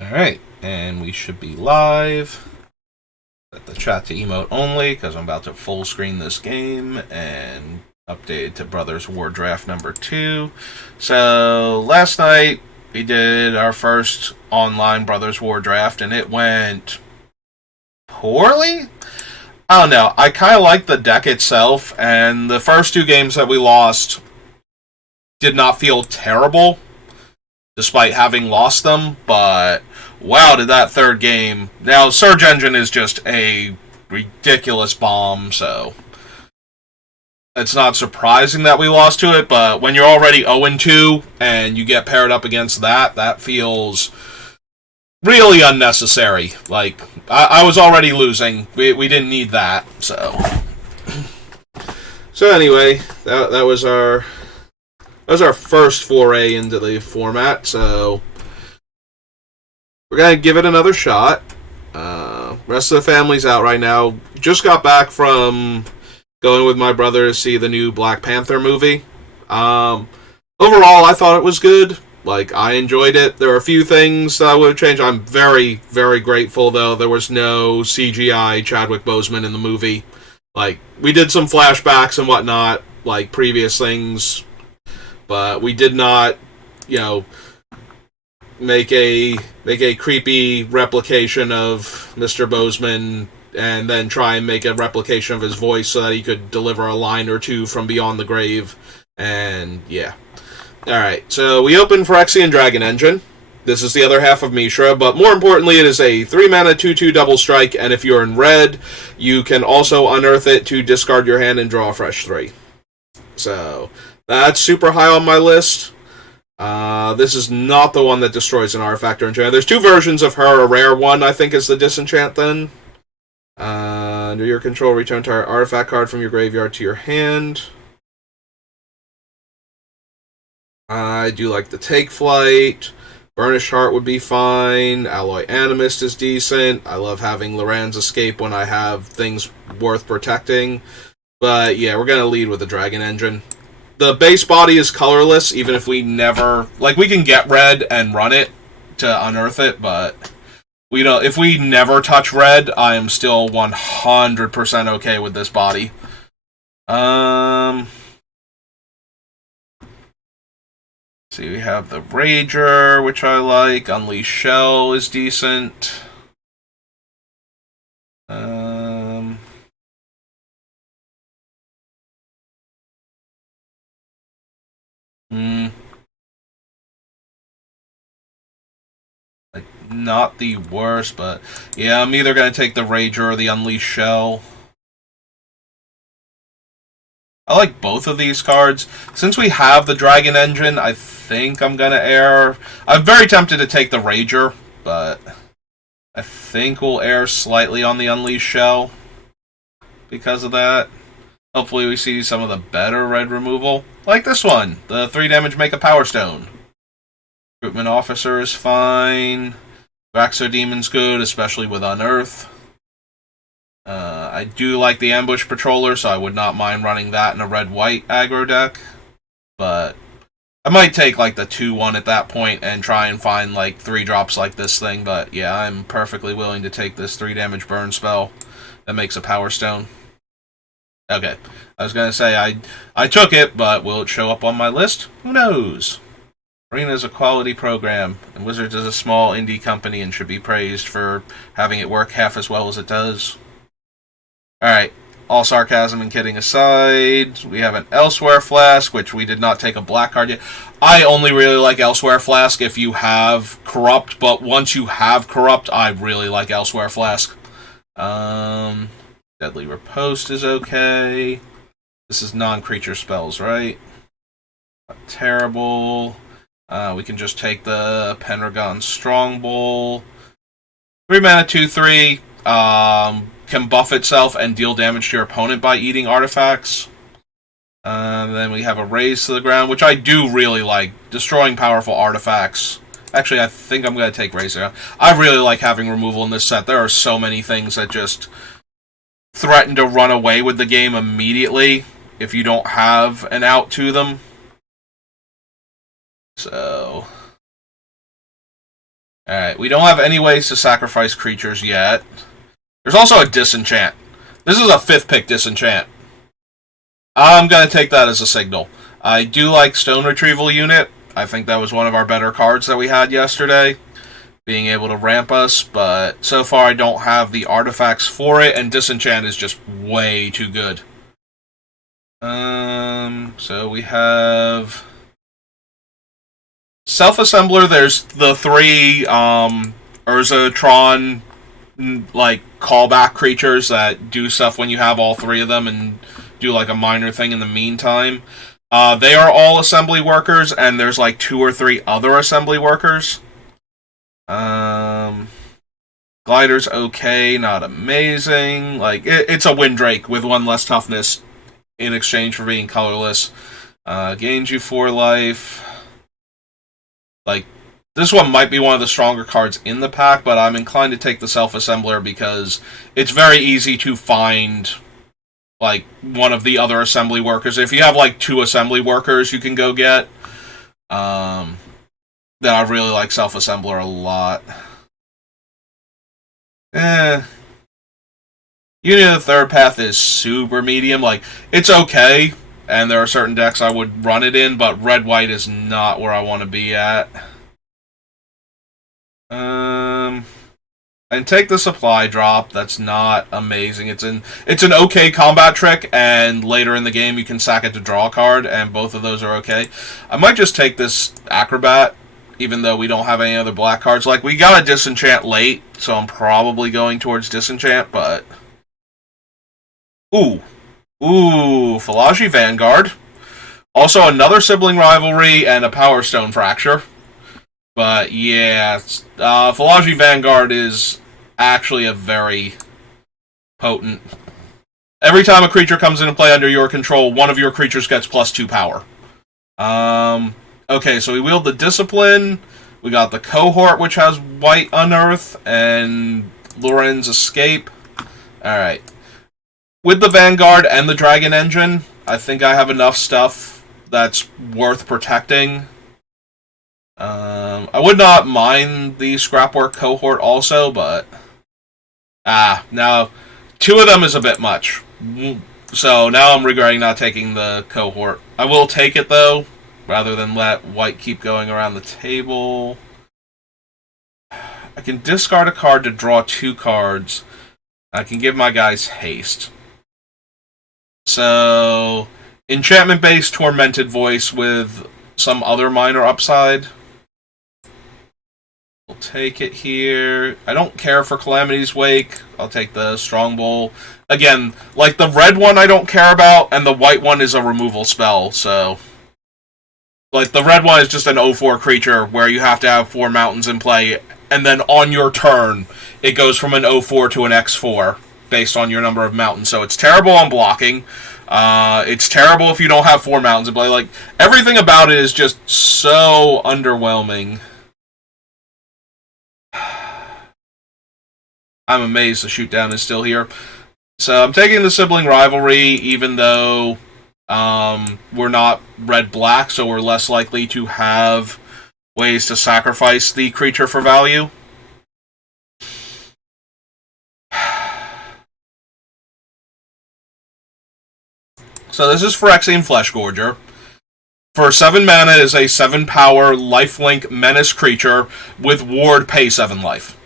Alright, and we should be live. Set the chat to emote only, because I'm about to full screen this game, and update to Brothers War Draft number 2. So, last night, we did our first online Brothers War Draft, and it went poorly? I don't know. I kind of like the deck itself, and the first two games that we lost did not feel terrible, despite having lost them, but wow, did that third game. Now, Surge Engine is just a ridiculous bomb, so it's not surprising that we lost to it, but when you're already 0-2 and you get paired up against that, that feels really unnecessary. Like, I was already losing. We didn't need that, so. So anyway, that was our first foray into the format, so we're going to give it another shot. Rest of the family's out right now. Just got back from going with my brother to see the new Black Panther movie. Overall, I thought it was good. Like, I enjoyed it. There are a few things that I would have changed. I'm very, very grateful, though, there was no CGI Chadwick Boseman in the movie. Like, we did some flashbacks and whatnot, like previous things, but we did not, make a creepy replication of Mr. Boseman and then try and make a replication of his voice so that he could deliver a line or two from beyond the grave. And yeah. Alright, so we open Phyrexian Dragon Engine. This is the other half of Mishra, but more importantly, it is a 3-mana 2/2 double strike, and if you're in red, you can also unearth it to discard your hand and draw a fresh 3. So, that's super high on my list. This is not the one that destroys an artifact or enchantment. There's two versions of her. A rare one, I think, is the Disenchant then. Under your control, return target artifact card from your graveyard to your hand. I do like the Take Flight. Burnished Heart would be fine. Alloy Animist is decent. I love having Loran's Escape when I have things worth protecting. But yeah, we're going to lead with the Dragon Engine. The base body is colorless, even if we never... Like, we can get red and run it to unearth it, but we don't. If we never touch red, I am still 100% okay with this body. See, we have the Rager, which I like. Unleash Shell is decent. Like, not the worst, but yeah, I'm either going to take the Rager or the Unleash Shell. I like both of these cards. Since we have the Dragon Engine, I think I'm going to err. I'm very tempted to take the Rager, but I think we'll err slightly on the Unleash Shell because of that. Hopefully we see some of the better red removal. Like this one, the 3 damage make a Power Stone. Recruitment Officer is fine. Vaxodemon's good, especially with Unearth. I do like the Ambush Patroller, so I would not mind running that in a red-white aggro deck. But I might take like the 2-1 at that point and try and find like 3 drops like this thing. But yeah, I'm perfectly willing to take this 3 damage burn spell that makes a Power Stone. Okay, I was going to say I took it, but will it show up on my list? Who knows? Arena is a quality program, and Wizards is a small indie company and should be praised for having it work half as well as it does. Alright, all sarcasm and kidding aside, we have an Elsewhere Flask, which we did not take a black card yet. I only really like Elsewhere Flask if you have Corrupt, but once you have Corrupt, I really like Elsewhere Flask. Deadly Riposte is okay. This is non-creature spells, right? Not terrible. We can just take the Pendragon Strongbowl. 3-mana 2/3. Can buff itself and deal damage to your opponent by eating artifacts. Then we have a Raise to the Ground, which I do really like. Destroying powerful artifacts. Actually, I think I'm going to take Raise to the Ground. I really like having removal in this set. There are so many things that just threaten to run away with the game immediately if you don't have an out to them. So Alright, we don't have any ways to sacrifice creatures yet. There's also a disenchant. This is a 5th pick disenchant. I'm going to take that as a signal. I do like Stone Retrieval Unit. I think that was one of our better cards that we had yesterday, being able to ramp us, but so far I don't have the artifacts for it, and Disenchant is just way too good. So we have Self-Assembler. There's the 3 Urzatron like callback creatures that do stuff when you have all 3 of them and do like a minor thing in the meantime. They are all assembly workers, and there's like 2 or 3 other assembly workers. Glider's okay, not amazing. Like, it's a Windrake with 1 less toughness in exchange for being colorless. Gains you 4 life. Like, this one might be one of the stronger cards in the pack, but I'm inclined to take the Self-Assembler because it's very easy to find like one of the other assembly workers. If you have like 2 assembly workers you can go get, then I really like Self-Assembler a lot. Unit of the 3rd Path is super medium. Like, it's okay, and there are certain decks I would run it in, but red-white is not where I want to be at. And take the supply drop. That's not amazing. It's an okay combat trick, and later in the game you can sack it to draw a card, and both of those are okay. I might just take this Acrobat, even though we don't have any other black cards. Like, we got a Disenchant late, so I'm probably going towards Disenchant, but... Ooh, Phalagi Vanguard. Also another Sibling Rivalry and a Power Stone Fracture. But yeah, Phalagi Vanguard is actually a very potent... Every time a creature comes into play under your control, one of your creatures gets +2 power. Okay, so we wield the Discipline. We got the Cohort, which has white Unearth, and Loren's Escape. Alright. With the Vanguard and the Dragon Engine, I think I have enough stuff that's worth protecting. I would not mind the Scrapwork Cohort also, but... now, 2 of them is a bit much. So now I'm regretting not taking the Cohort. I will take it, though, rather than let white keep going around the table. I can discard a card to draw 2 cards. I can give my guys haste. So, enchantment-based Tormented Voice with some other minor upside. We'll take it here. I don't care for Calamity's Wake. I'll take the Strong Bowl. Again, like the red one I don't care about, and the white one is a removal spell, so... Like, the red one is just an 0/4 creature where you have to have 4 mountains in play, and then on your turn, it goes from an 0/4 to an X4, based on your number of mountains. So it's terrible on blocking. It's terrible if you don't have 4 mountains in play. Like, everything about it is just so underwhelming. I'm amazed the shootdown is still here. So I'm taking the Sibling Rivalry, even though we're not red-black, so we're less likely to have ways to sacrifice the creature for value. So this is Phyrexian Fleshgorger. For 7 mana, it is a 7 power lifelink menace creature with ward pay 7 life.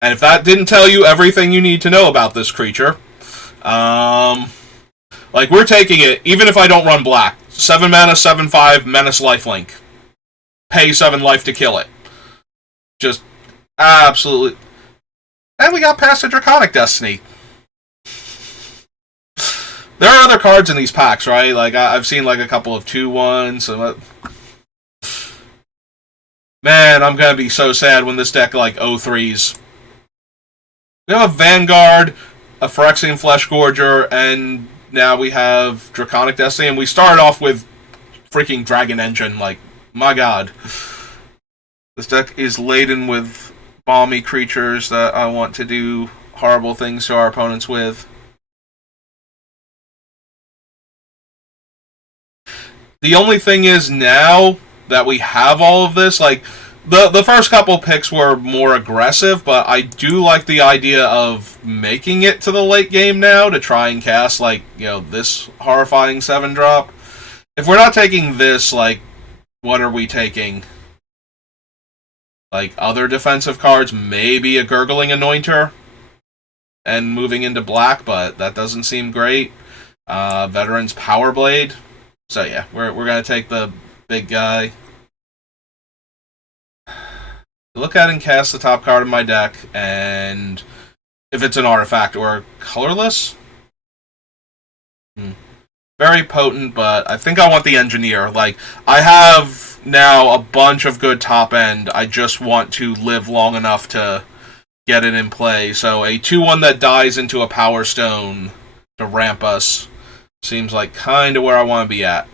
And if that didn't tell you everything you need to know about this creature, like, we're taking it, even if I don't run black. 7 mana, 7/5, menace lifelink. Pay 7 life to kill it. Just absolutely... And we got past a Draconic Destiny. There are other cards in these packs, right? Like, I've seen, like, a couple of 2/1s. So man, I'm gonna be so sad when this deck, like, 0/3s. We have a Vanguard, a Phyrexian Fleshgorger, and now we have Draconic Destiny, and we started off with freaking Dragon Engine. Like, my god. This deck is laden with balmy creatures that I want to do horrible things to our opponents with. The only thing is, now that we have all of this, like, the first couple picks were more aggressive, but I do like the idea of making it to the late game now to try and cast, like, this horrifying 7-drop. If we're not taking this, like, what are we taking? Like, other defensive cards, maybe a Gurgling Anointer and moving into black, but that doesn't seem great. Veteran's Power Blade. So yeah, we're gonna take the big guy. Look at and cast the top card of my deck, and if it's an artifact or colorless, very potent. But I think I want the engineer. Like, I have now a bunch of good top end. I just want to live long enough to get it in play. So a 2/1 that dies into a Power Stone to ramp us seems like kind of where I want to be at.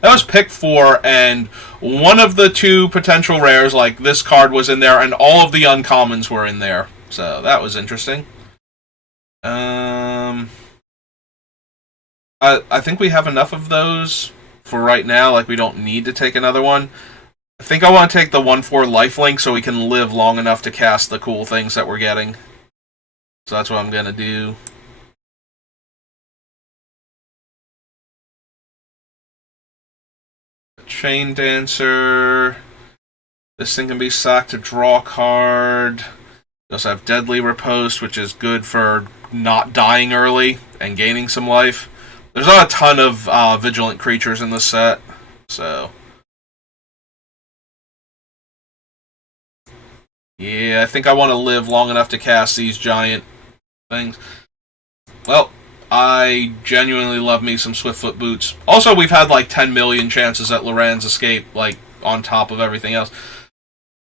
That was pick 4, and one of the 2 potential rares, like this card, was in there, and all of the uncommons were in there. So that was interesting. I think we have enough of those for right now. Like, we don't need to take another one. I think I want to take the 1/4 lifelink so we can live long enough to cast the cool things that we're getting. So that's what I'm going to do. Chain Dancer. This thing can be sacked to draw a card. We also have Deadly Riposte, which is good for not dying early and gaining some life. There's not a ton of vigilant creatures in this set, so yeah, I think I want to live long enough to cast these giant things. Well, I genuinely love me some Swiftfoot Boots. Also, we've had like 10 million chances at Loran's escape, like, on top of everything else.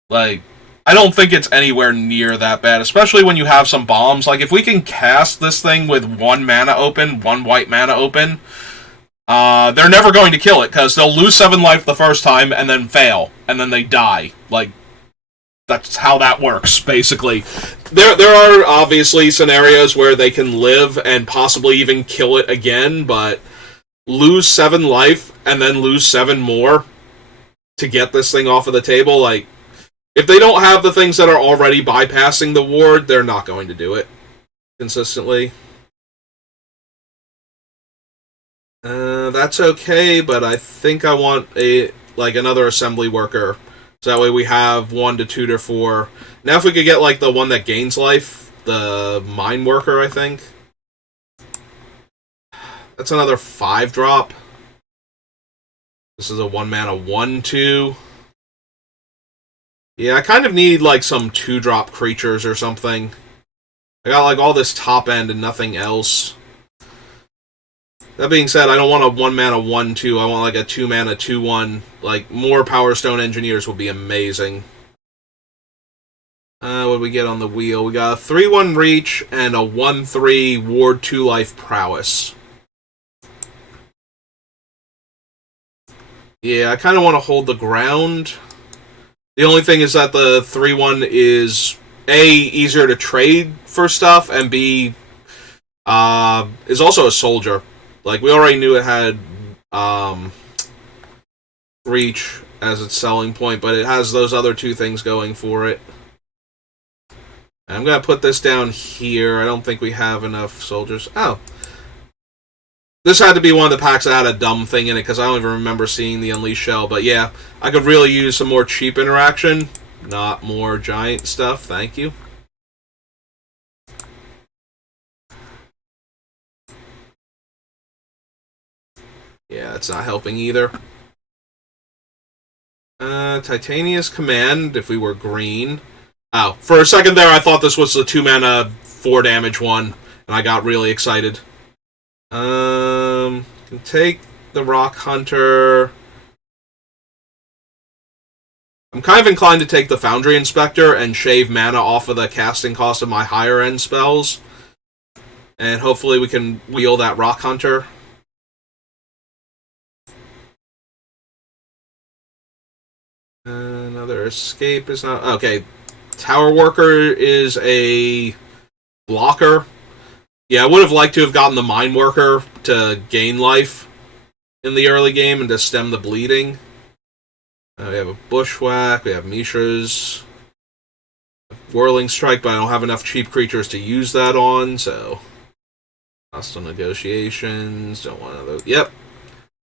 Like, I don't think it's anywhere near that bad, especially when you have some bombs. Like, if we can cast this thing with 1 mana open, 1 white mana open, they're never going to kill it, because they'll lose 7 life the first time and then fail, and then they die. Like, that's how that works, basically. There are obviously scenarios where they can live and possibly even kill it again, but lose 7 life and then lose 7 more to get this thing off of the table, like, if they don't have the things that are already bypassing the ward, they're not going to do it consistently. That's okay, but I think I want another assembly worker. So that way we have 1 to tutor for. Now if we could get like the one that gains life, the mine worker, I think. That's another 5-drop. This is a 1 mana 1/2. Yeah, I kind of need like some 2-drop creatures or something. I got like all this top end and nothing else. That being said, I don't want a 1 mana 1/2. I want like a 2 mana 2/1. Like, more Power Stone Engineers would be amazing. What did we get on the wheel? We got a 3/1 Reach and a 1/3 Ward 2 Life Prowess. Yeah, I kind of want to hold the ground. The only thing is that the 3/1 is A, easier to trade for stuff, and B, is also a soldier. Like, we already knew it had Reach as its selling point, but it has those other 2 things going for it. And I'm going to put this down here. I don't think we have enough soldiers. Oh. This had to be one of the packs that had a dumb thing in it, because I don't even remember seeing the Unleashed Shell. But yeah, I could really use some more cheap interaction. Not more giant stuff, thank you. Yeah, that's not helping either. Titania's Command, if we were green. Oh, for a second there, I thought this was the 2 mana 4 damage one, and I got really excited. Can take the Rock Hunter. I'm kind of inclined to take the Foundry Inspector and shave mana off of the casting cost of my higher end spells. And hopefully we can wheel that Rock Hunter. Another escape is not... Okay, Tower Worker is a blocker. Yeah, I would have liked to have gotten the Mine Worker to gain life in the early game and to stem the bleeding. We have a Bushwhack, we have Mishra's Whirling Strike, but I don't have enough cheap creatures to use that on, so... Hostile Negotiations, don't want those. Yep.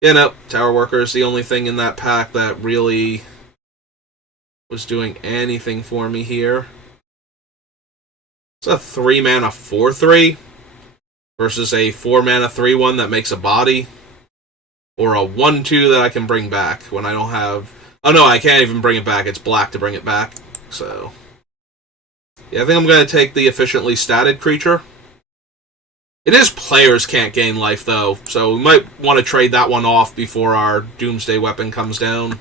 Yeah, no, Tower Worker is the only thing in that pack that really was doing anything for me here. It's a 3-mana 4/3 versus a 4-mana 3/1 that makes a body. Or a 1/2 that I can bring back when I don't have... Oh no, I can't even bring it back. It's black to bring it back. So... Yeah, I think I'm going to take the efficiently statted creature. It is players can't gain life, though, so we might want to trade that one off before our Doomsday Weapon comes down.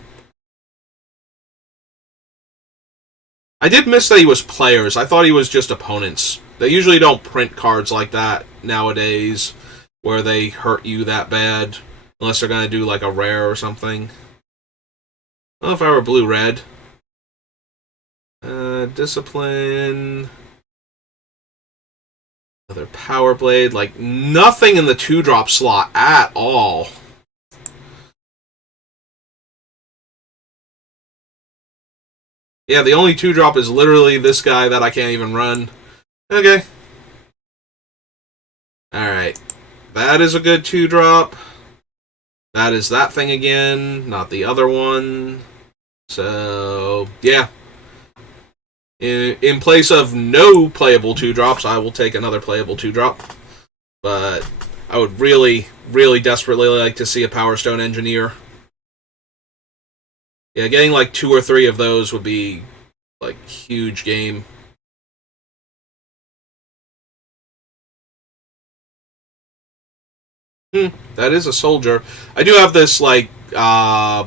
I did miss that he was players. I thought he was just opponents. They usually don't print cards like that nowadays, where they hurt you that bad, unless they're going to do like a rare or something. I don't know if I were blue-red. Discipline... Another Power Blade, like nothing in the 2-drop slot at all. Yeah, the only 2-drop is literally this guy that I can't even run. Okay. Alright. That is a good 2-drop. That is that thing again, not the other one. So, yeah. In place of no playable 2-drops, I will take another playable 2-drop. But I would really, really desperately like to see a Power Stone Engineer. Yeah, getting like 2 or 3 of those would be like huge game. That is a soldier. I do have this like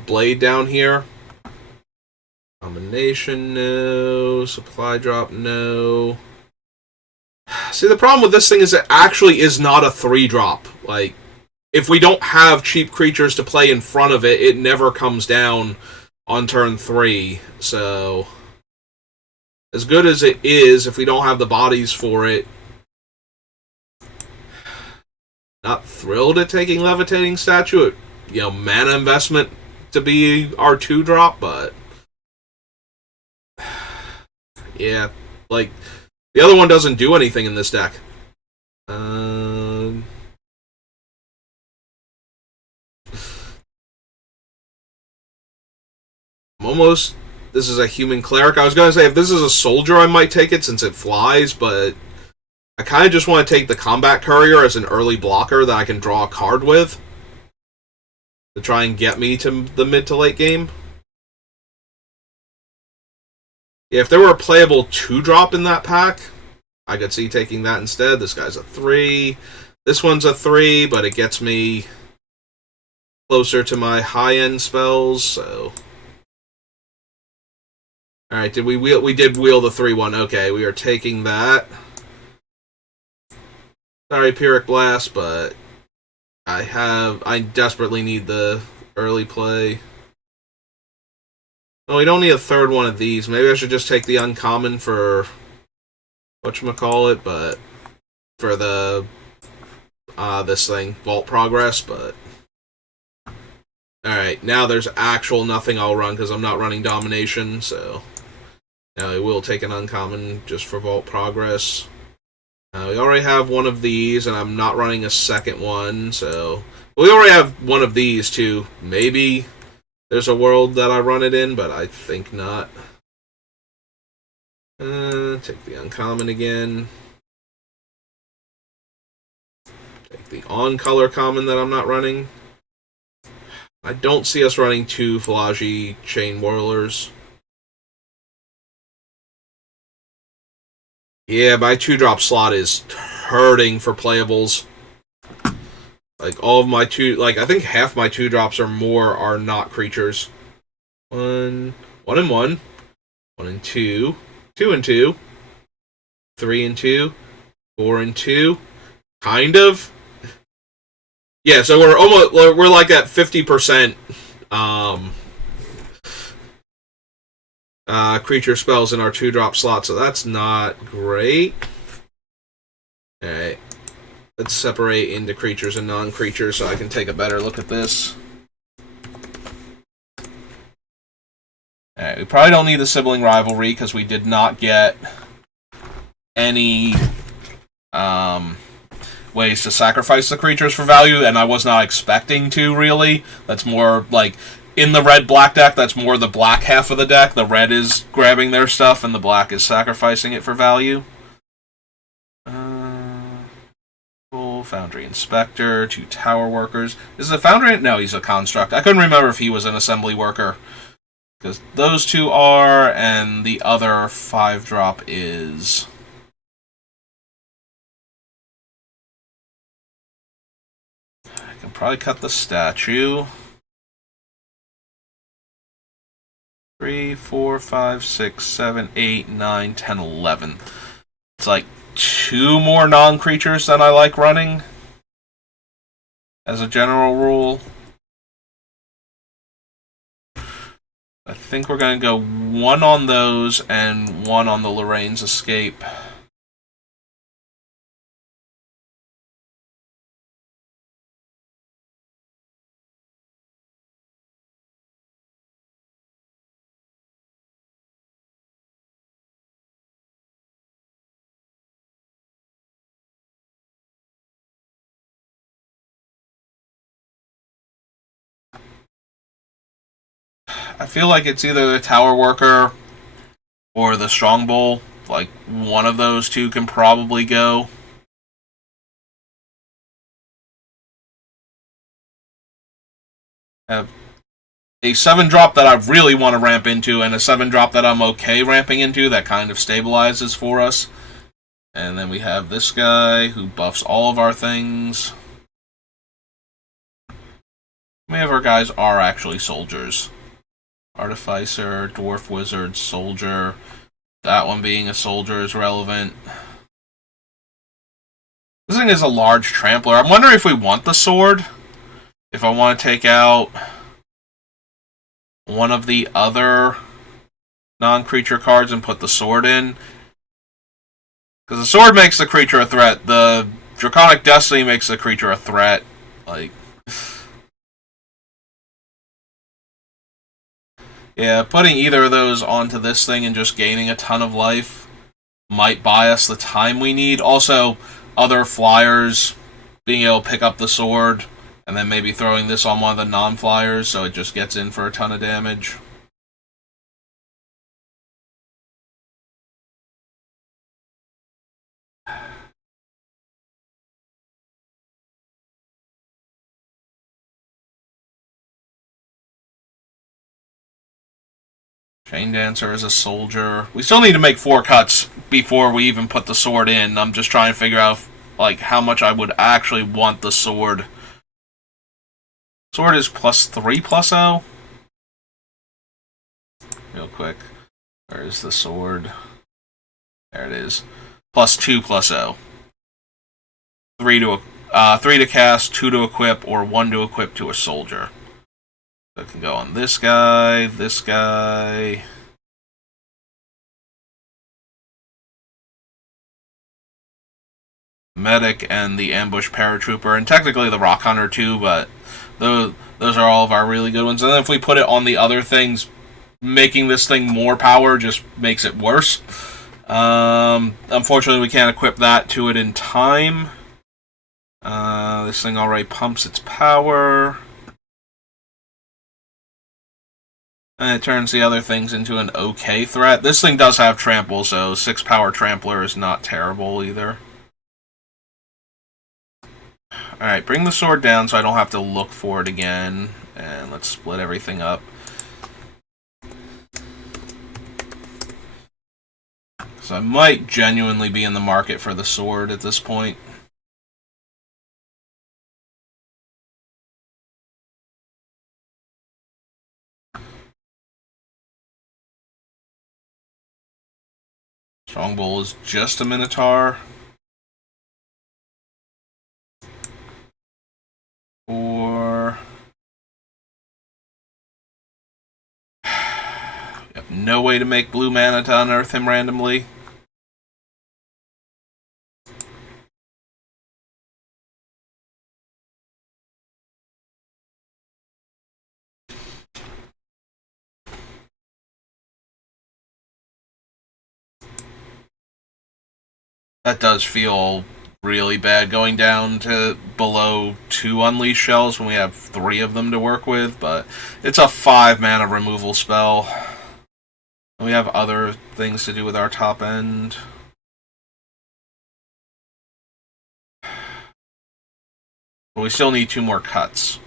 blade down here. Combination, no. Supply drop, no. See, the problem with this thing is it actually is not a 3-drop. Like, if we don't have cheap creatures to play in front of it, it never comes down on turn 3. So, as good as it is, if we don't have the bodies for it, not thrilled at taking Levitating Statue. You know, mana investment to be our 2-drop, but... Yeah, like, the other one doesn't do anything in this deck. I'm almost... This is a human cleric. I was going to say, if this is a soldier, I might take it since it flies, but I kind of just want to take the combat courier as an early blocker that I can draw a card with to try and get me to the mid to late game. Yeah, if there were a playable 2-drop in that pack, I could see taking that instead. This guy's a 3. This one's a 3, but it gets me closer to my high-end spells, so... Alright, did we wheel? We did wheel the 3/1. Okay, we are taking that. Sorry, Pyrrhic Blast, but I desperately need the early play. Oh, we don't need a third one of these. Maybe I should just take the uncommon for whatchamacallit, but for the this thing, Vault Progress, but alright, now there's actual nothing I'll run because I'm not running Domination, so now I will take an uncommon just for Vault Progress. We already have one of these, and I'm not running a second one, so we already have one of these too. Maybe there's a world that I run it in, but I think not. Take the uncommon again. Take the on-color common that I'm not running. I don't see us running 2 Falaji Chain Whirlers. Yeah, my 2-drop slot is hurting for playables. Like, all of my I think half my 2-drops or more are not creatures. 1 and 1. 1 and 2. 2 and 2. 3 and 2. 4 and 2. Kind of. Yeah, so we're like at 50% creature spells in our 2-drop slot, so that's not great. Alright. Let's separate into creatures and non-creatures so I can take a better look at this. Alright, we probably don't need the Sibling Rivalry because we did not get any ways to sacrifice the creatures for value, and I was not expecting to, really. That's more like, in the red-black deck, that's more the black half of the deck. The red is grabbing their stuff, and the black is sacrificing it for value. Foundry Inspector, 2 Tower Workers. Is it a Foundry? No, he's a Construct. I couldn't remember if he was an Assembly Worker. Because those 2 are, and the other 5-drop is... I can probably cut the statue. 3, 4, 5, 6, 7, 8, 9, 10, 11. It's like 2 more non-creatures than I like running, as a general rule. I think we're going to go 1 on those and 1 on the Lorraine's Escape. I feel like it's either the Tower Worker or the Strong Bull. Like, one of those 2 can probably go. I have a 7-drop that I really want to ramp into, and a 7-drop that I'm okay ramping into that kind of stabilizes for us. And then we have this guy who buffs all of our things. Many of our guys are actually soldiers. Artificer, Dwarf Wizard, Soldier. That one being a soldier is relevant. This thing is a large trampler. I'm wondering if we want the sword. If I want to take out one of the other non-creature cards and put the sword in. Because the sword makes the creature a threat. The Draconic Destiny makes the creature a threat. Like... yeah, putting either of those onto this thing and just gaining a ton of life might buy us the time we need. Also, other flyers being able to pick up the sword and then maybe throwing this on one of the non-flyers so it just gets in for a ton of damage. Chain Dancer is a soldier. We still need to make 4 cuts before we even put the sword in. I'm just trying to figure out like how much I would actually want the sword. Sword is +3/+0. Real quick. Where is the sword? There it is. +2/+0. 3 to cast, 2 to equip, or 1 to equip to a soldier. So it can go on this guy, Medic, and the Ambush Paratrooper, and technically the Rock Hunter too, but those are all of our really good ones. And then if we put it on the other things, making this thing more power just makes it worse. Unfortunately, we can't equip that to it in time. This thing already pumps its power. And it turns the other things into an okay threat. This thing does have trample, so 6 power trampler is not terrible either. Alright, bring the sword down so I don't have to look for it again. And let's split everything up. So I might genuinely be in the market for the sword at this point. Strong Bull is just a Minotaur. Or... we have no way to make blue mana to unearth him randomly. That does feel really bad going down to below 2 Unleash shells when we have 3 of them to work with, but it's a 5 mana removal spell. We have other things to do with our top end. But we still need 2 more cuts.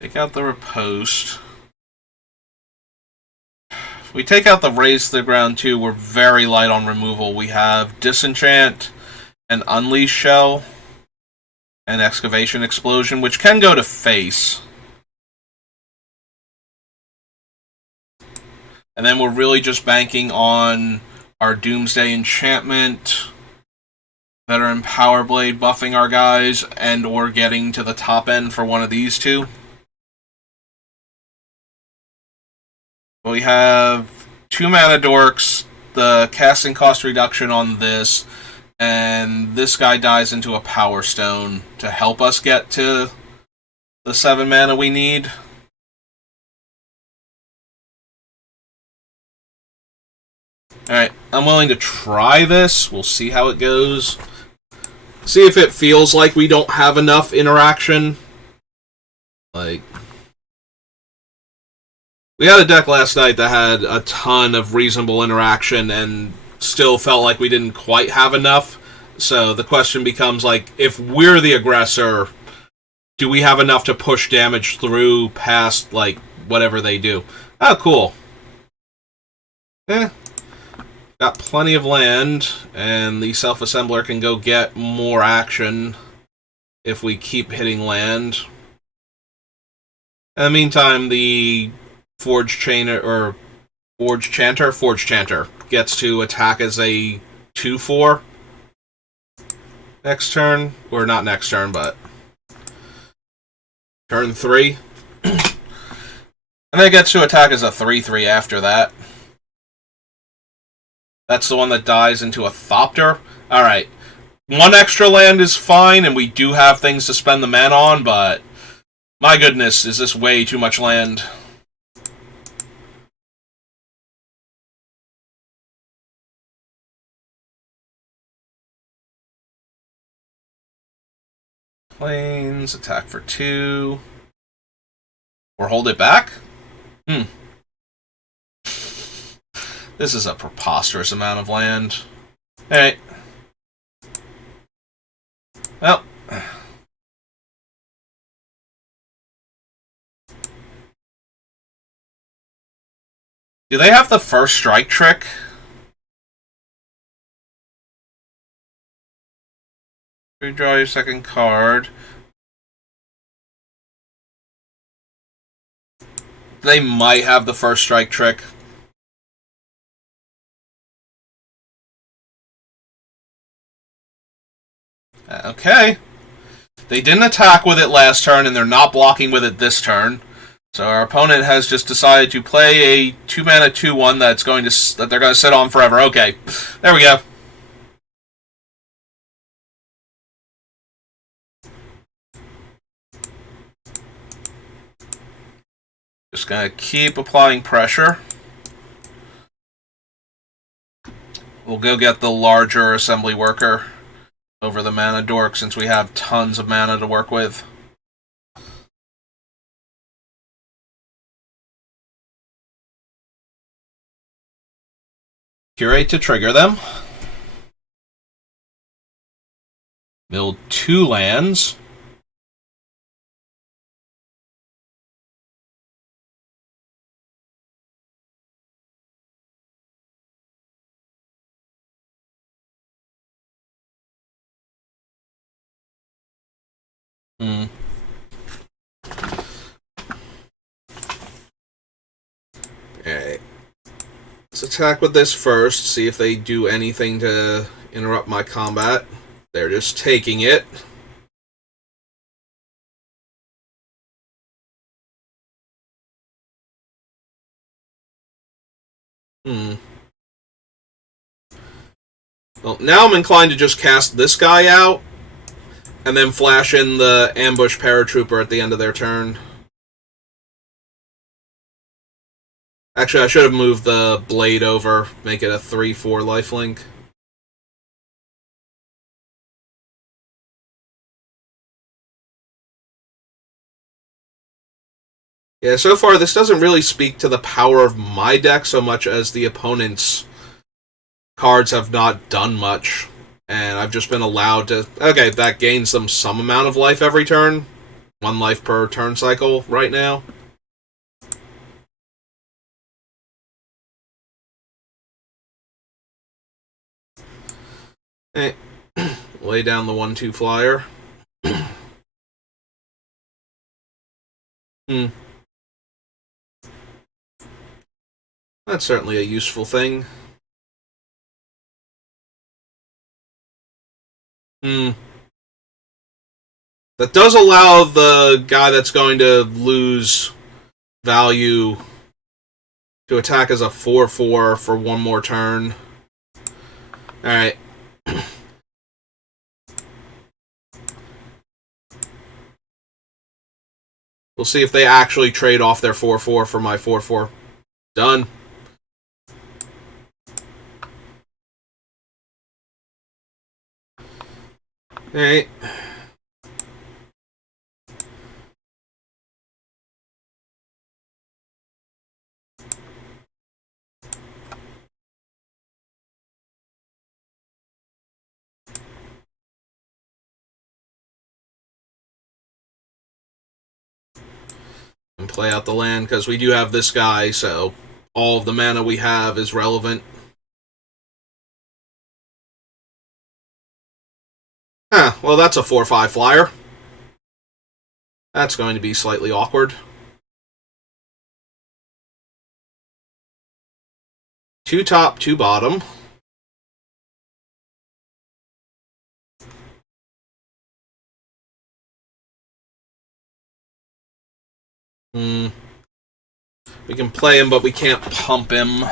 Take out the Riposte. If we take out the Raze to the Ground too, we're very light on removal. We have Disenchant and Unleash Shell and Excavation Explosion, which can go to face. And then we're really just banking on our Doomsday Enchantment, Veteran Power Blade buffing our guys, and or getting to the top end for one of these two. We have 2 mana dorks, the casting cost reduction on this, and this guy dies into a Power Stone to help us get to the 7 mana we need. Alright, I'm willing to try this. We'll see how it goes. See if it feels like we don't have enough interaction. Like, we had a deck last night that had a ton of reasonable interaction and still felt like we didn't quite have enough. So the question becomes, like, if we're the aggressor, do we have enough to push damage through past, like, whatever they do? Oh, cool. Got plenty of land, and the Self-Assembler can go get more action if we keep hitting land. In the meantime, the Forge Chanter gets to attack as a 2/4 next turn. Or not next turn, but turn 3. And then it gets to attack as a 3/3 after that. That's the one that dies into a Thopter. Alright. 1 extra land is fine, and we do have things to spend the mana on, but my goodness, is this way too much land. Plains, attack for 2. Or hold it back? This is a preposterous amount of land. Alright. Well. Do they have the first strike trick? Redraw your second card. They might have the first strike trick. Okay. They didn't attack with it last turn, and they're not blocking with it this turn. So our opponent has just decided to play a 2 mana 2/1 that they're going to sit on forever. Okay, there we go. Just going to keep applying pressure. We'll go get the larger assembly worker over the mana dork since we have tons of mana to work with. Curate to trigger them. Build 2 lands. Alright. Let's attack with this first, see if they do anything to interrupt my combat. They're just taking it. Hmm. Well, now I'm inclined to just cast this guy out, and then flash in the ambush paratrooper at the end of their turn. Actually, I should have moved the blade over, make it a 3/4 lifelink. Yeah, so far this doesn't really speak to the power of my deck so much as the opponent's cards have not done much. And I've just been allowed to... Okay, that gains them some amount of life every turn. 1 life per turn cycle right now. Eh. Lay down the 1/2 flyer. Hmm. That's certainly a useful thing. Hmm. That does allow the guy that's going to lose value to attack as a 4/4 for 1 more turn. Alright. We'll see if they actually trade off their 4/4 for my 4/4. Done. Alright. And play out the land, because we do have this guy, so all of the mana we have is relevant. Huh, well that's a 4/5 flyer. That's going to be slightly awkward. 2 top, 2 bottom. Hmm. We can play him, but we can't pump him.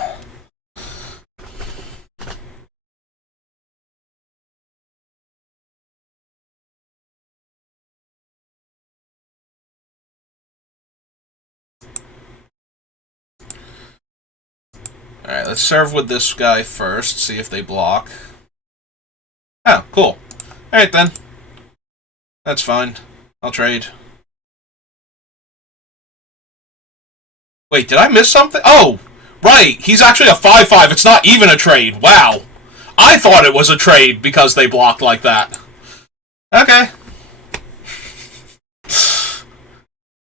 Alright, let's serve with this guy first, see if they block. Oh, cool. Alright then. That's fine. I'll trade. Wait, did I miss something? Oh! Right, he's actually a 5/5. It's not even a trade. Wow. I thought it was a trade because they blocked like that. Okay.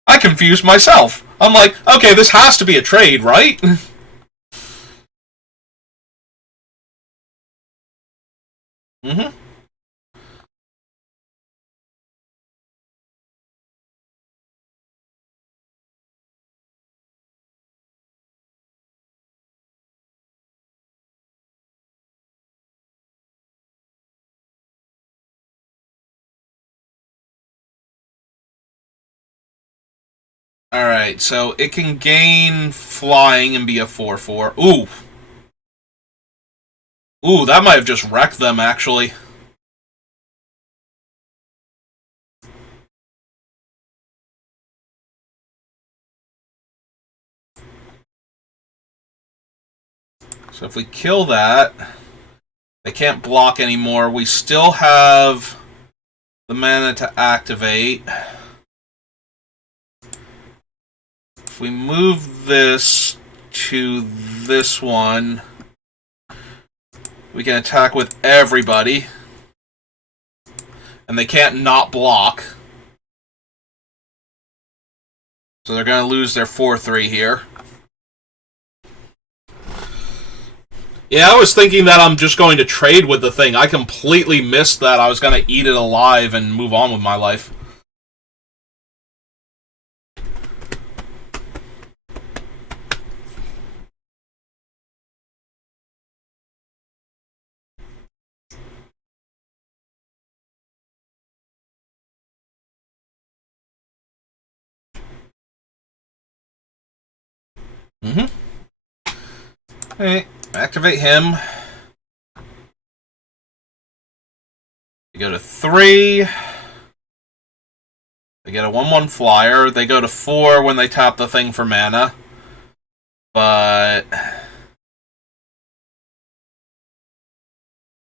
I confused myself. I'm like, okay, this has to be a trade, right? Mm-hmm. Alright, so it can gain flying and be a 4/4. Ooh. Ooh, that might have just wrecked them, actually. So if we kill that, they can't block anymore. We still have the mana to activate. If we move this to this one, we can attack with everybody. And they can't not block. So they're going to lose their 4/3 here. Yeah, I was thinking that I'm just going to trade with the thing. I completely missed that I was going to eat it alive and move on with my life. Mm-hmm. Hey, activate him. You go to 3. They get a 1/1 flyer. They go to 4 when they tap the thing for mana. But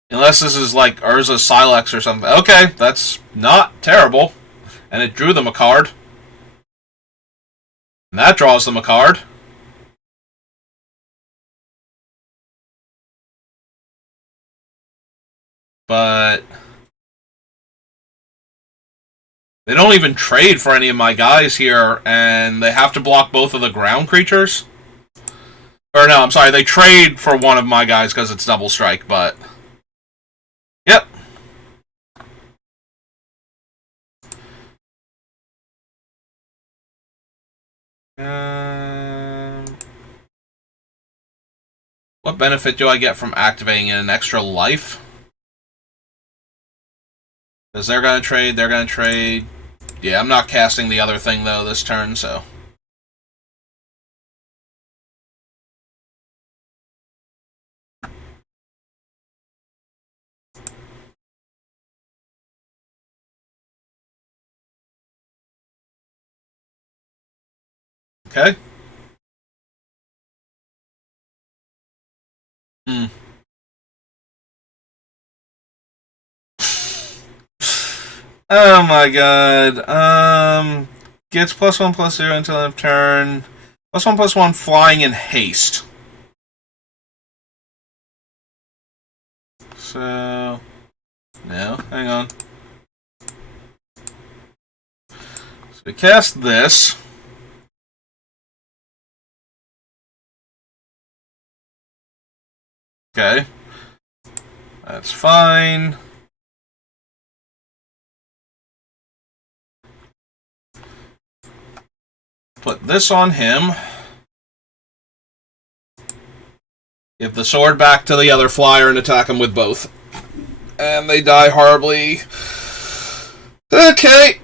unless this is like Urza Silex or something. Okay, that's not terrible. And it drew them a card. And that draws them a card. But they don't even trade for any of my guys here, and they have to block both of the ground creatures. Or no, I'm sorry, they trade for one of my guys because it's double strike, but... Yep. What benefit do I get from activating an extra life? Because they're going to trade. Yeah, I'm not casting the other thing, though, this turn, so... Okay. Oh my god. Gets +1/+0 until end of turn. +1/+1 flying and haste. So... No, hang on. So we cast this. Okay. That's fine. Put this on him. Give the sword back to the other flyer and attack him with both. And they die horribly. Okay.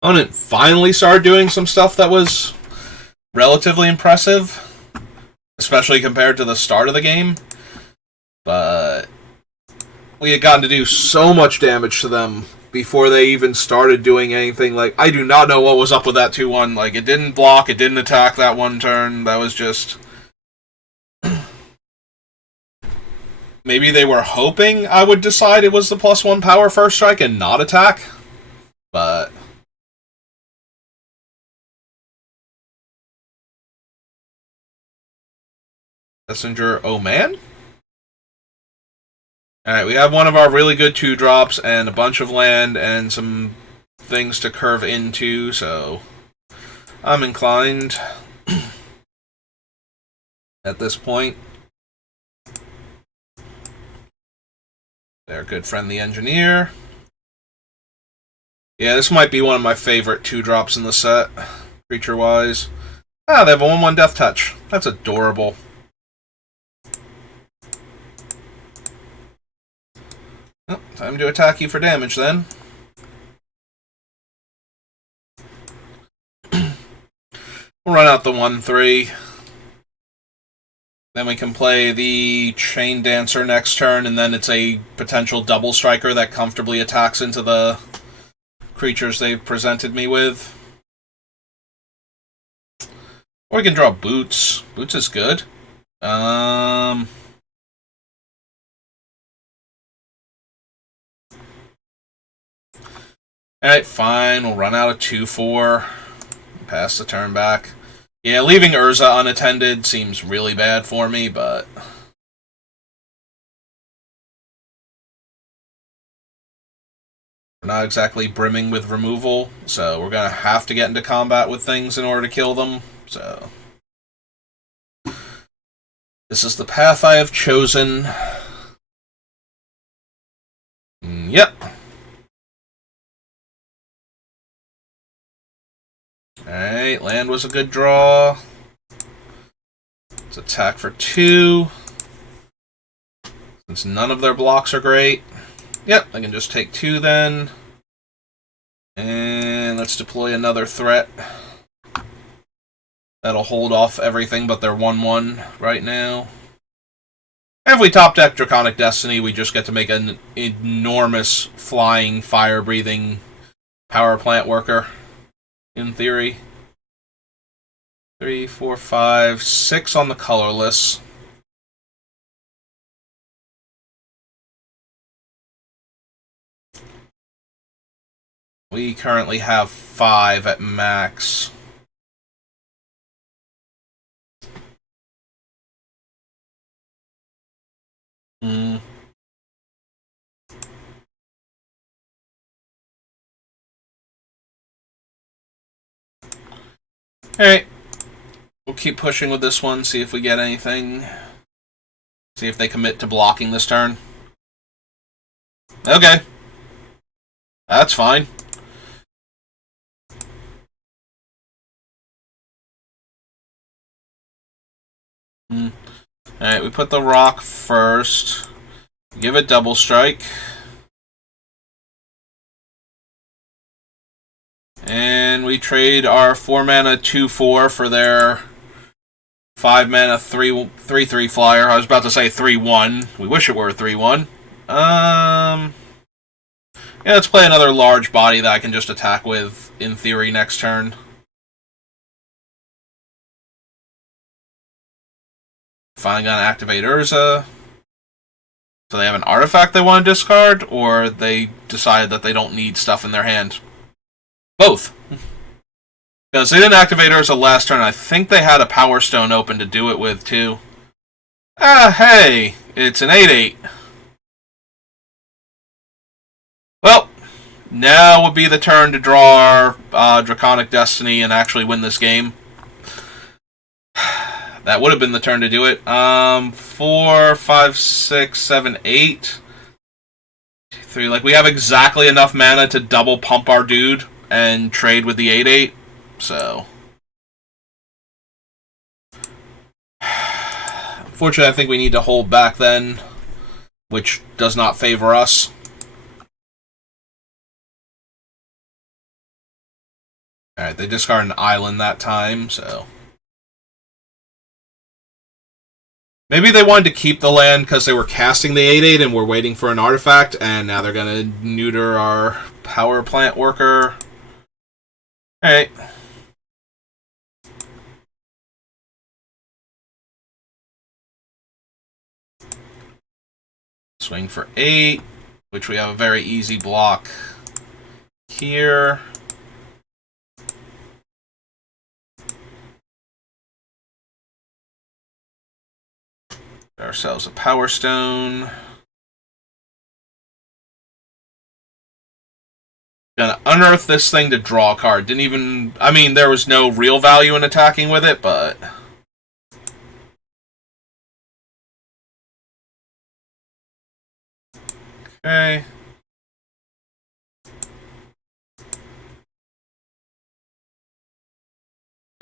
Opponent finally started doing some stuff that was relatively impressive. Especially compared to the start of the game. But we had gotten to do so much damage to them before they even started doing anything. Like, I do not know what was up with that 2/1. Like, it didn't block, it didn't attack that one turn. That was just... Maybe they were hoping I would decide it was the +1 power first strike and not attack. But... Messenger, oh man? Alright, we have one of our really good 2-drops and a bunch of land and some things to curve into, so I'm inclined at this point. Their good friend the engineer. Yeah, this might be one of my favorite 2-drops in the set, creature-wise. Ah, they have a 1/1 Death Touch. That's adorable. Oh, time to attack you for damage, then. We'll run out the 1/3. Then we can play the Chain Dancer next turn, and then it's a potential double striker that comfortably attacks into the creatures they've presented me with. Or we can draw Boots. Boots is good. Alright, fine. We'll run out of 2/4. Pass the turn back. Yeah, leaving Urza unattended seems really bad for me, but... We're not exactly brimming with removal, so we're going to have to get into combat with things in order to kill them, so... This is the path I have chosen. Yep. Alright, land was a good draw. Let's attack for 2. Since none of their blocks are great. Yep, I can just take 2 then. And let's deploy another threat. That'll hold off everything but their 1/1 right now. And if we top deck Draconic Destiny, we just get to make an enormous flying, fire-breathing power plant worker, in theory. 3, 4, 5, 6 on the colorless. We currently have 5 at max. Hmm. Alright. We'll keep pushing with this one, see if we get anything. See if they commit to blocking this turn. Okay. That's fine. Alright, we put the rock first. Give it double strike. And we trade our 4 mana 2/4 for their 5 mana 3/3 flyer. I was about to say 3/1. We wish it were a 3/1. Yeah, let's play another large body that I can just attack with, in theory, next turn. Finally gonna activate Urza. So they have an artifact they want to discard, or they decided that they don't need stuff in their hand? Both. Because they didn't activate Urza last turn. I think they had a Power Stone open to do it with, too. Hey! It's an 8/8. Well, now would be the turn to draw our Draconic Destiny and actually win this game. That would have been the turn to do it. 4, 5, 6, 7, 8. 3. Like, we have exactly enough mana to double pump our dude and trade with the 8/8. So, unfortunately, I think we need to hold back then, which does not favor us. Alright, they discard an island that time, so. Maybe they wanted to keep the land because they were casting the 8/8 and were waiting for an artifact, and now they're going to neuter our power plant worker. Alright. Swing for 8, which we have a very easy block here. Get ourselves a Power Stone. Gonna unearth this thing to draw a card. Didn't even... I mean, there was no real value in attacking with it, but... Okay.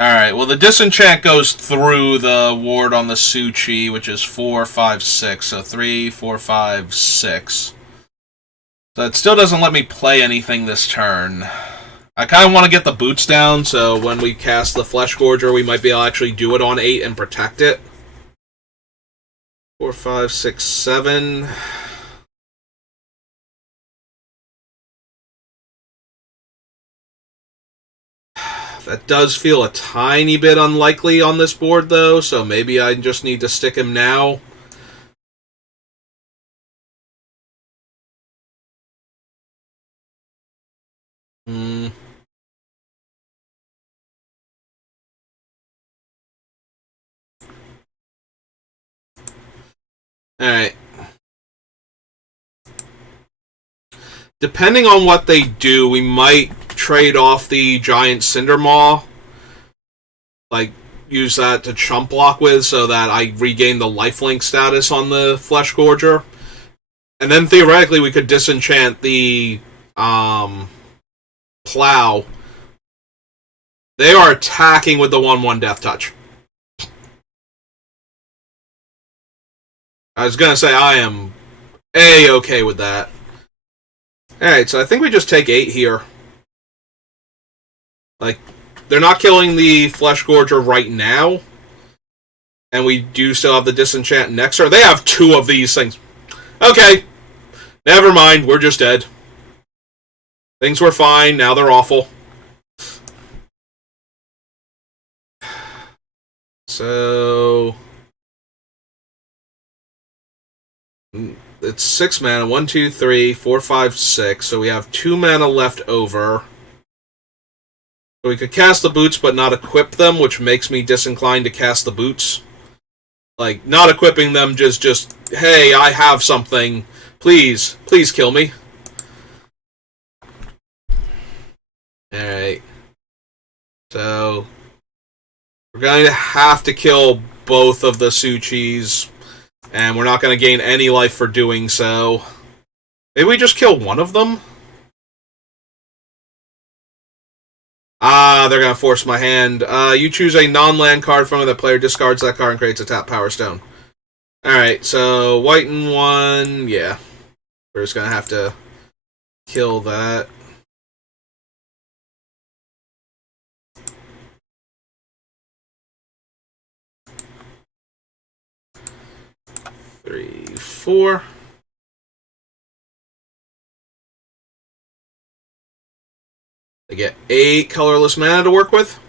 Alright, well, the Disenchant goes through the ward on the Su-Chi, which is 4, 5, 6. So 3, 4, 5, 6. So it still doesn't let me play anything this turn. I kind of want to get the boots down, so when we cast the Flesh Gorger, we might be able to actually do it on 8 and protect it. 4, 5, 6, 7... That does feel a tiny bit unlikely on this board, though, so maybe I just need to stick him now. Alright. Depending on what they do, we might trade off the giant Cindermaw. Like, use that to chump block with so that I regain the lifelink status on the Flesh Gorger. And then theoretically we could disenchant the Plow. They are attacking with the 1/1 Death Touch. I was gonna say I am A-okay with that. Alright, so I think we just take 8 here. Like, They're not killing the Flesh Gorger right now. And we do still have the Disenchant Nexer. They have 2 of these things. Okay. Never mind. We're just dead. Things were fine. Now they're awful. So... it's 6 mana. 1, 2, 3, 4, 5, 6. So we have 2 mana left over. So we could cast the boots but not equip them, which makes me disinclined to cast the boots. Like, not equipping them, just, hey, I have something. Please kill me. Alright. So, we're going to have to kill both of the Su-Chis, and we're not going to gain any life for doing so. Maybe we just kill one of them? Ah, they're going to force my hand. You choose a non-land card from it. The player discards that card and creates a tap Power Stone. Alright, so white and 1, yeah. We're just going to have to kill that. Three, 4. They get 8 colorless mana to work with.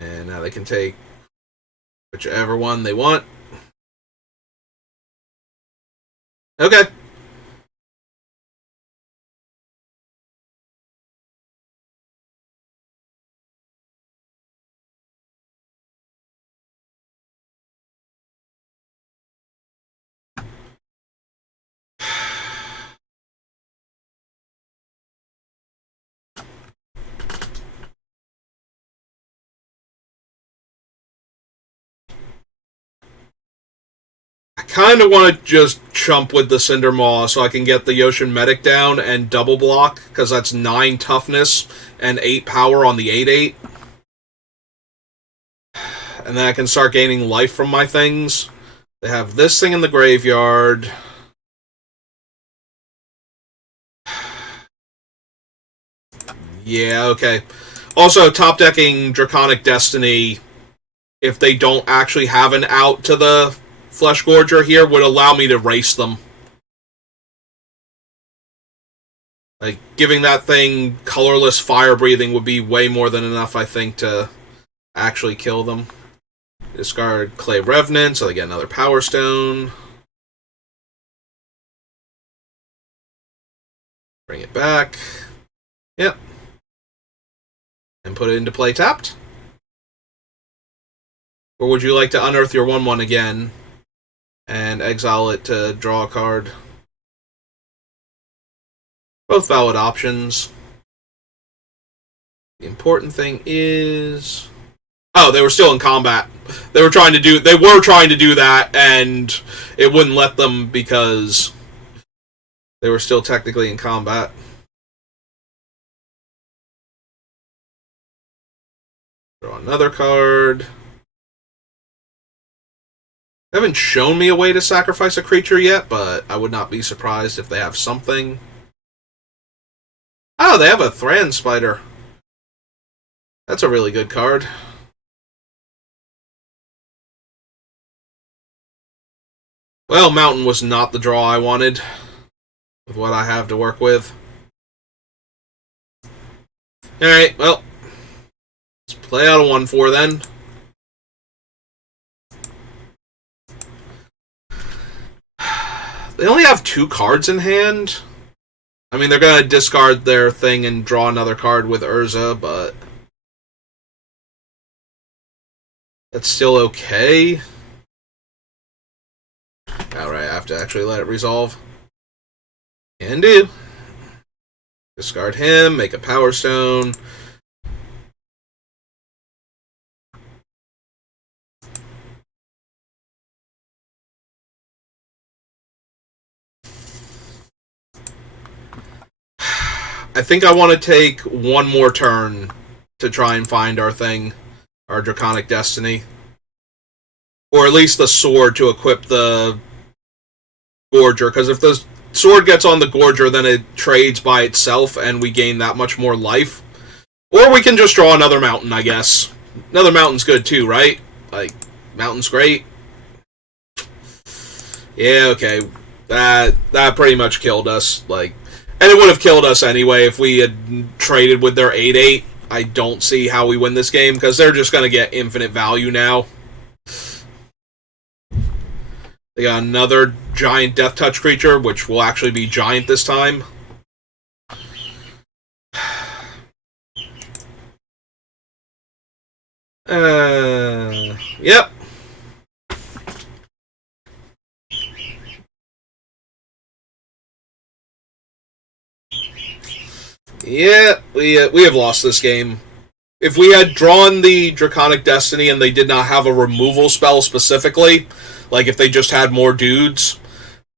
And now they can take whichever one they want. Okay. I kind of want to just chump with the Cindermaw so I can get the Yotian Medic down and double block, because that's 9 toughness and 8 power on the 8/8. And then I can start gaining life from my things. They have this thing in the graveyard. Yeah, okay. Also, top decking Draconic Destiny, if they don't actually have an out to the Flesh Gorger here, would allow me to race them. Like, giving that thing colorless fire breathing would be way more than enough, I think, to actually kill them. Discard Clay Revenant, so they get another Power Stone. Bring it back. Yep. And put it into play tapped. Or would you like to unearth your 1/1 again and exile it to draw a card? Both valid options. The important thing is... oh, they were still in combat. They were trying to do that, and it wouldn't let them because they were still technically in combat. Draw another card. They haven't shown me a way to sacrifice a creature yet, but I would not be surprised if they have something. Oh, they have a Thran Spider. That's a really good card. Well, Mountain was not the draw I wanted, with what I have to work with. Alright, well, let's play out a 1/4 then. They only have 2 cards in hand. I mean, they're going to discard their thing and draw another card with Urza, but that's still okay. Alright, I have to actually let it resolve. Can do. Discard him, make a Power Stone. I think I want to take one more turn to try and find our thing, our Draconic Destiny. Or at least the sword to equip the Gorger, because if sword gets on the Gorger, then it trades by itself, and we gain that much more life. Or we can just draw another mountain, I guess. Another mountain's good too, right? Like, mountain's great. Yeah, okay. That pretty much killed us. Like, and it would have killed us anyway if we had traded with their 8/8. I don't see how we win this game, because they're just going to get infinite value now. They got another giant Death Touch creature, which will actually be giant this time. Yep. Yeah, we have lost this game. If we had drawn the Draconic Destiny and they did not have a removal spell specifically, like if they just had more dudes,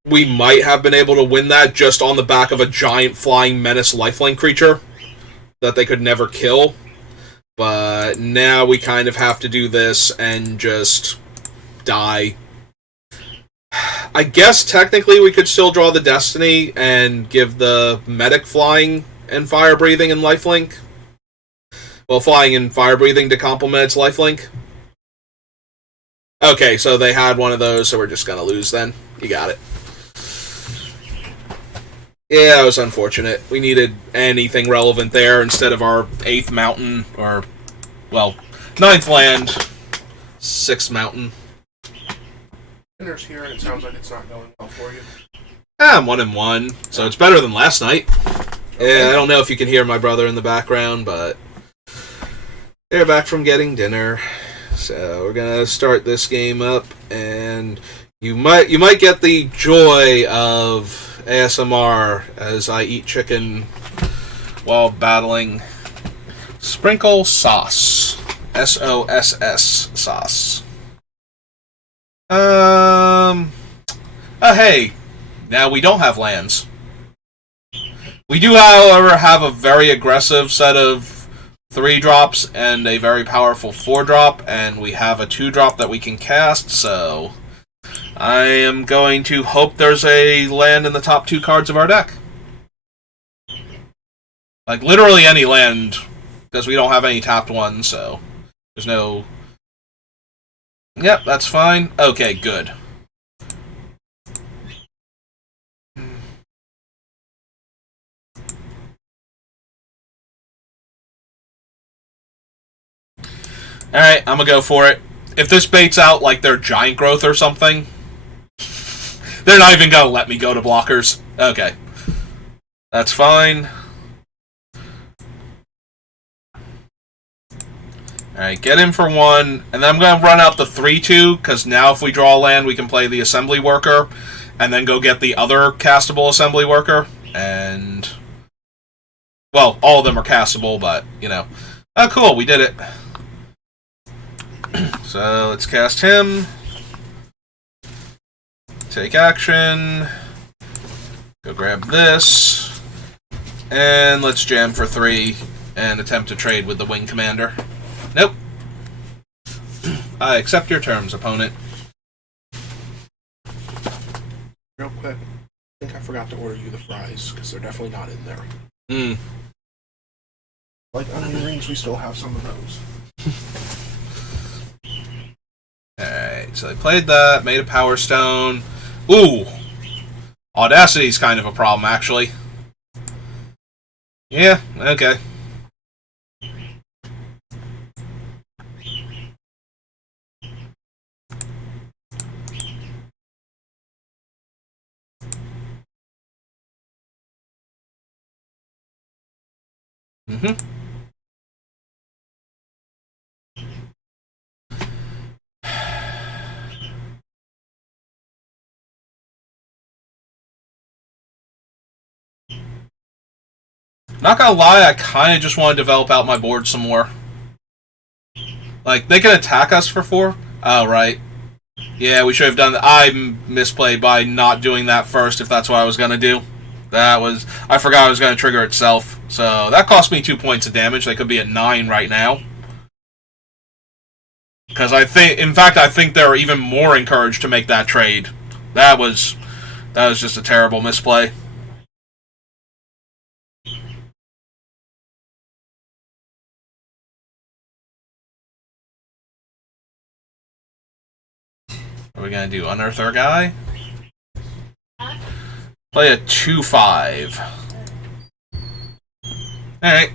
we might have been able to win that just on the back of a giant flying menace lifelink creature that they could never kill. But now we kind of have to do this and just die. I guess technically we could still draw the Destiny and give the Medic flying and fire breathing and lifelink. Well, flying and fire breathing to complement its lifelink. Okay, so they had one of those, so we're just gonna lose then. You got it. Yeah, it was unfortunate. We needed anything relevant there instead of our 8th mountain, or, well, 9th land, 6th mountain. Dinner's here, and it sounds like it's not going well for you. I'm 1-1, so it's better than last night. Okay. Yeah, I don't know if you can hear my brother in the background, but they're back from getting dinner. So we're gonna start this game up, and you might get the joy of ASMR as I eat chicken while battling Sprinkle Sauce. SOSS sauce. Oh, hey. Now we don't have lands. We do, however, have a very aggressive set of 3-drops and a very powerful 4-drop, and we have a 2-drop that we can cast, so I am going to hope there's a land in the top 2 cards of our deck. Like, literally any land, because we don't have any tapped ones, so there's no... Yep, that's fine. Okay, good. Alright, I'm gonna go for it. If this baits out like their giant growth or something, they're not even gonna let me go to blockers. Okay. That's fine. Alright, get in for 1, and then I'm gonna run out the 3/2, because now if we draw a land, we can play the Assembly Worker, and then go get the other castable Assembly Worker, and... well, all of them are castable, but, you know. Oh, cool, we did it. So let's cast him. Take action. Go grab this. And let's jam for 3 and attempt to trade with the Wing Commander. Nope. I accept your terms, opponent. Real quick, I think I forgot to order you the fries, because they're definitely not in there. Like onion rings, we still have some of those. Alright, so they played that, made a Power Stone. Ooh! Audacity's kind of a problem, actually. Yeah, okay. Not gonna lie, I kind of just want to develop out my board some more. Like, they can attack us for 4? Oh, right. Yeah, we should have done that. I misplayed by not doing that first, if that's what I was gonna do. That was... I forgot I was gonna trigger itself. So, that cost me 2 points of damage. They could be at 9 right now. Because I think... in fact, I think they're even more encouraged to make that trade. That was That was just a terrible misplay. What are we going to do? Unearth our guy? Play a 2-5. Alright.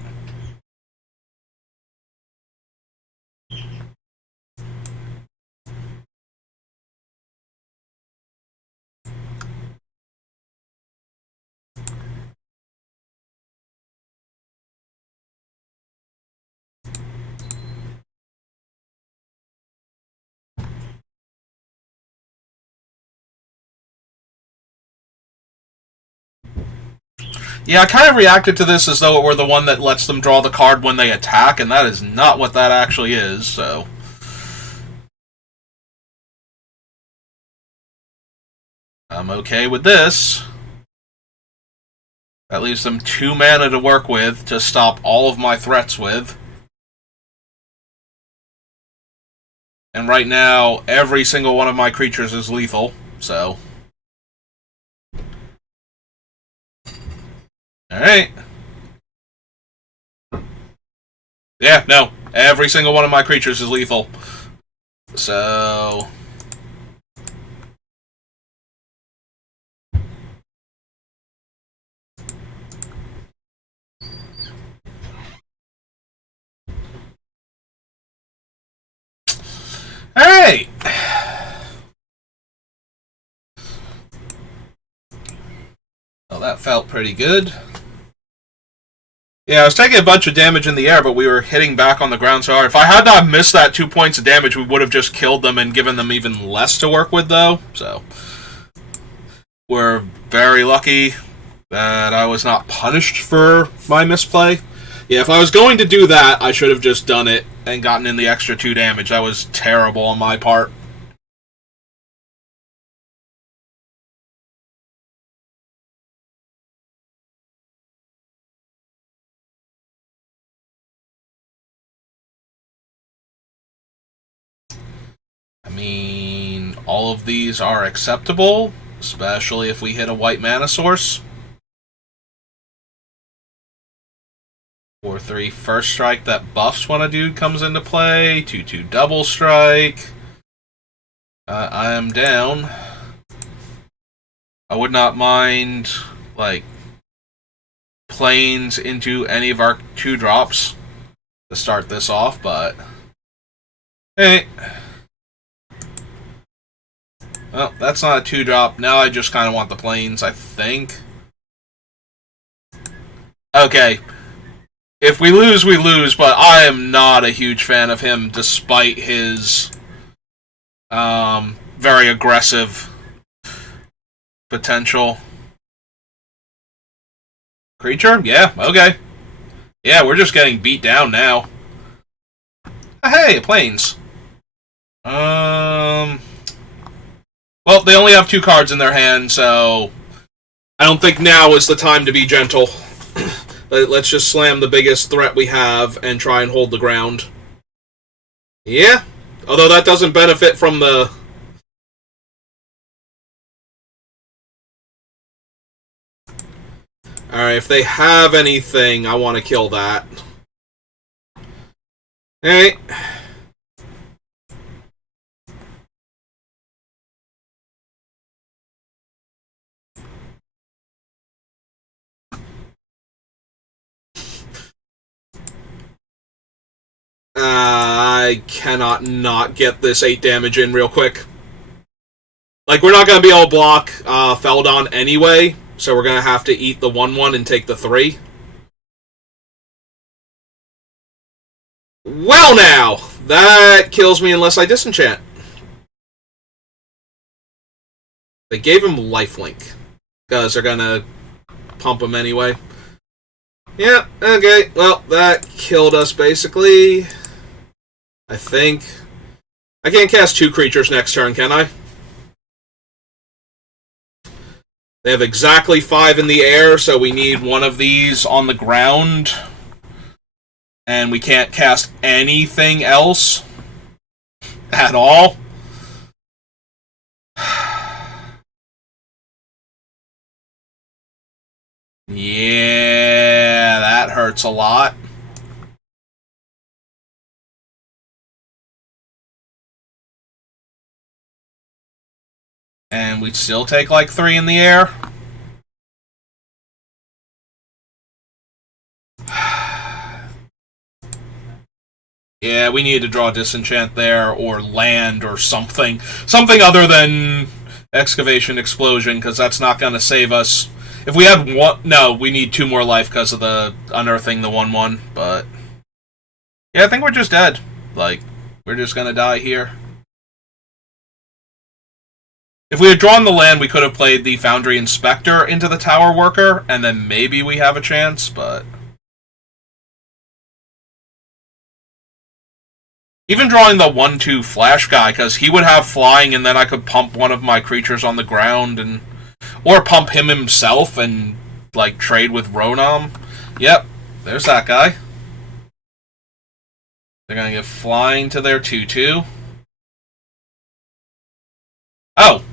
Yeah, I kind of reacted to this as though it were the one that lets them draw the card when they attack, and that is not what that actually is, so... I'm okay with this. That leaves them 2 mana to work with to stop all of my threats with. And right now, every single one of my creatures is lethal, so... Alright. Yeah, no. Every single one of my creatures is lethal. So... Alright! Well, that felt pretty good. Yeah, I was taking a bunch of damage in the air, but we were hitting back on the ground so hard. If I had not missed that 2 points of damage, we would have just killed them and given them even less to work with, though. So, we're very lucky that I was not punished for my misplay. Yeah, if I was going to do that, I should have just done it and gotten in the extra 2 damage. That was terrible on my part. I mean, all of these are acceptable, especially if we hit a white mana source. 4/3 first strike that buffs when a dude comes into play. 2/2 double strike. I am down. I would not mind, like, planes into any of our 2-drops to start this off, but... Hey. Well, that's not a 2-drop. Now I just kind of want the planes, I think. Okay. If we lose, we lose, but I am not a huge fan of him, despite his very aggressive potential. Creature? Yeah, okay. Yeah, we're just getting beat down now. Hey, planes. Well, they only have 2 cards in their hand, so I don't think now is the time to be gentle. Let's just slam the biggest threat we have and try and hold the ground. Yeah, although that doesn't benefit from the... Alright, if they have anything, I want to kill that. Alright. I cannot not get this 8 damage in real quick. Like, we're not going to be able to block Feldon anyway, so we're going to have to eat the 1/1 and take the 3. Well now! That kills me unless I disenchant. They gave him lifelink, because they're going to pump him anyway. Yeah, okay, well, that killed us basically. I think. I can't cast 2 creatures next turn, can I? They have exactly 5 in the air, so we need one of these on the ground. And we can't cast anything else at all. Yeah, that hurts a lot. And we'd still take like 3 in the air. Yeah, we need to draw Disenchant there, or land, or something. Something other than Excavation Explosion, because that's not going to save us. If we had one... No, we need 2 more life because of the unearthing the 1/1, but... Yeah, I think we're just dead. Like, we're just going to die here. If we had drawn the land, we could have played the Foundry Inspector into the Tower Worker, and then maybe we have a chance, but... Even drawing the 1/2 Flash guy, because he would have flying, and then I could pump one of my creatures on the ground, and or pump him himself and, like, trade with Ronom. Yep, there's that guy. They're going to give flying to their 2/2. Oh!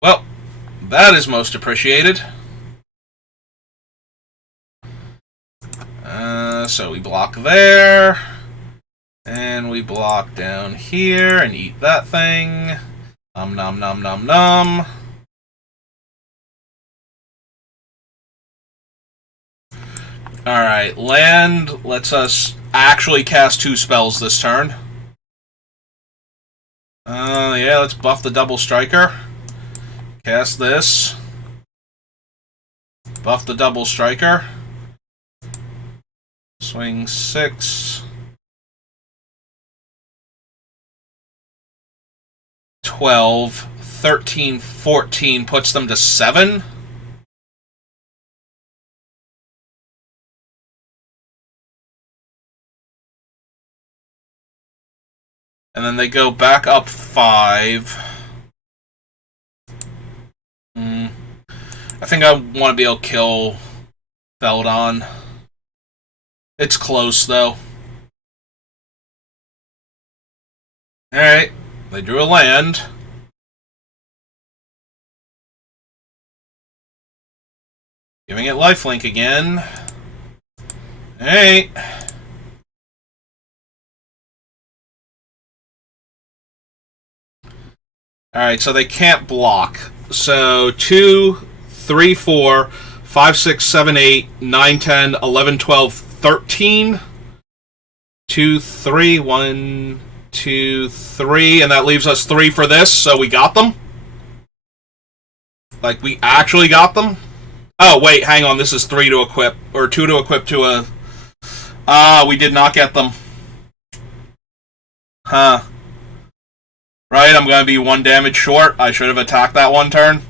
Well, that is most appreciated. So we block there, and we block down here and eat that thing. Nom nom nom nom nom. Alright, land lets us actually cast 2 spells this turn. Yeah, let's buff the Double Striker. Cast this. Buff the Double Striker. Swing 6. 12. 13, 14 puts them to 7. And then they go back up 5. I think I want to be able to kill Feldon. It's close, though. Alright, they drew a land. Giving it lifelink again. Alright. Alright, so they can't block. So 2, 3, 4, 5, 6, 7, 8, 9, 10, 11, 12, 13. 2, 3, 1, 2, 3, and that leaves us 3 for this, so we got them. Like, we actually got them. Oh, wait, hang on, this is 3 to equip, or 2 to equip to a... we did not get them. Huh. Right, I'm gonna be 1 damage short. I should have attacked that 1 turn.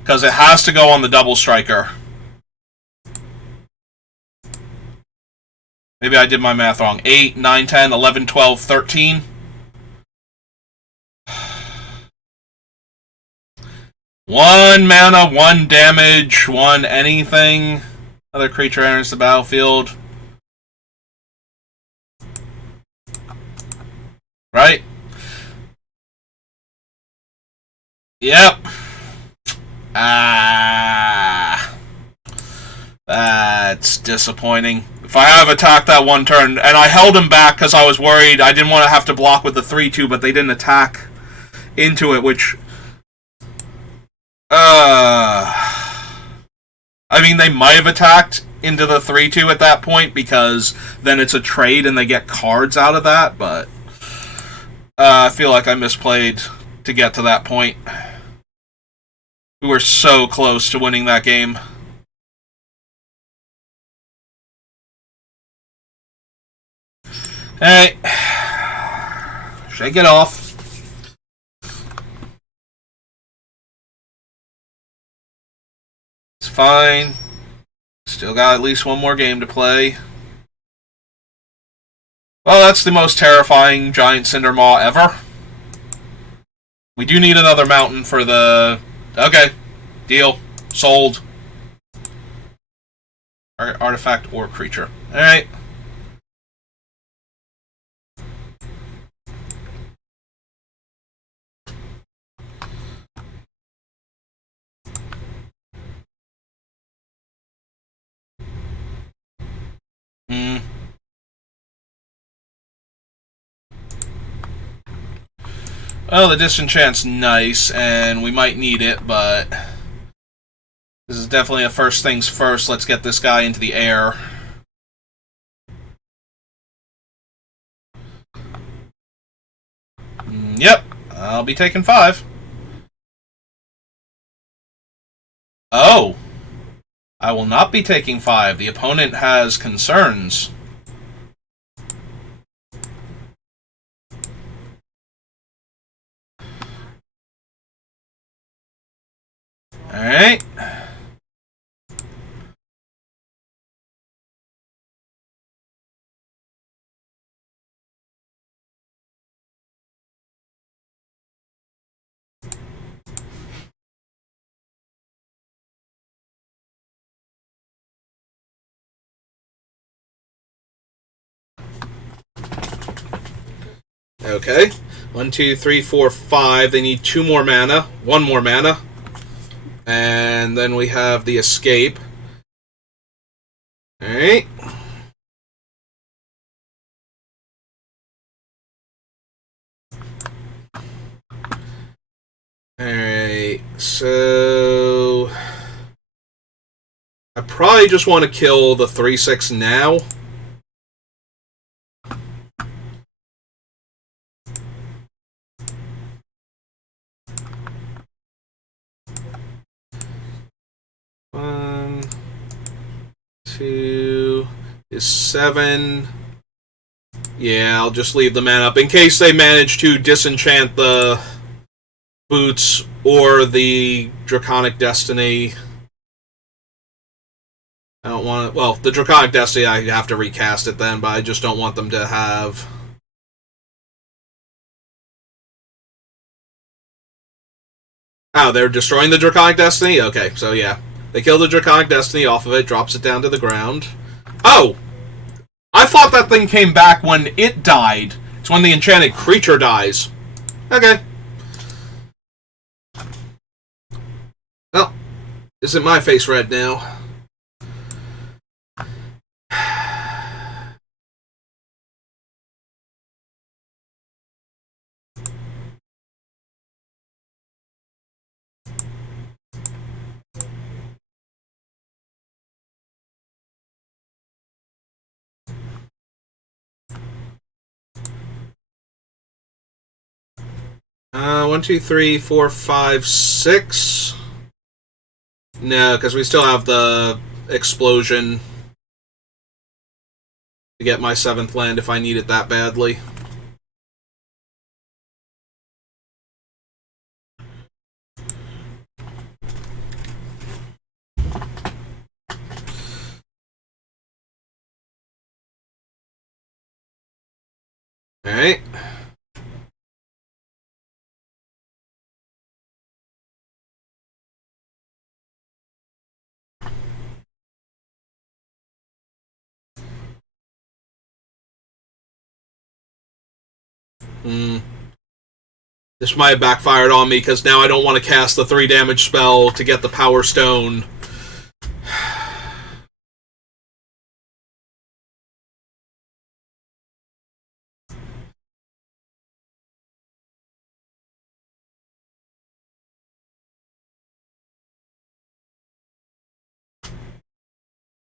Because it has to go on the Double Striker. Maybe I did my math wrong. 8, 9, 10, 11, 12, 13. One mana, 1 damage, 1 anything. Other creature enters the battlefield. Right? Yep. That's disappointing. If I have attacked that 1 turn, and I held him back because I was worried, I didn't want to have to block with the 3/2, but they didn't attack into it, which... I mean, they might have attacked into the 3/2 at that point, because then it's a trade and they get cards out of that, but... I feel like I misplayed to get to that point. We were so close to winning that game. Hey, shake it off. It's fine. Still got at least 1 more game to play. Well, that's the most terrifying giant Cindermaw ever. We do need another mountain for the... Okay. Deal. Sold. Artifact or creature. Alright. Well, the disenchant's nice, and we might need it, but this is definitely a first things first. Let's get this guy into the air. Yep, I'll be taking 5. Oh, I will not be taking 5. The opponent has concerns. Alright. Okay. 1, 2, 3, 4, 5. They need 2 more mana. 1 more mana. And then we have the escape. Alright. Alright, so I probably just want to kill the 3/6 now. One, 2 is 7. Yeah, I'll just leave the mana up in case they manage to disenchant the boots or the Draconic Destiny. I don't want to. Well, the Draconic Destiny, I have to recast it then, but I just don't want them to have. Oh, they're destroying the Draconic Destiny? Okay, so yeah. They kill the Draconic Destiny off of it, drops it down to the ground. Oh! I thought that thing came back when it died. It's when the enchanted creature dies. Okay. Well, isn't my face red now? 1, 2, 3, 4, 5, 6. No, because we still have the explosion to get my 7th land if I need it that badly. Alright. This might have backfired on me because now I don't want to cast the 3 damage spell to get the Power Stone.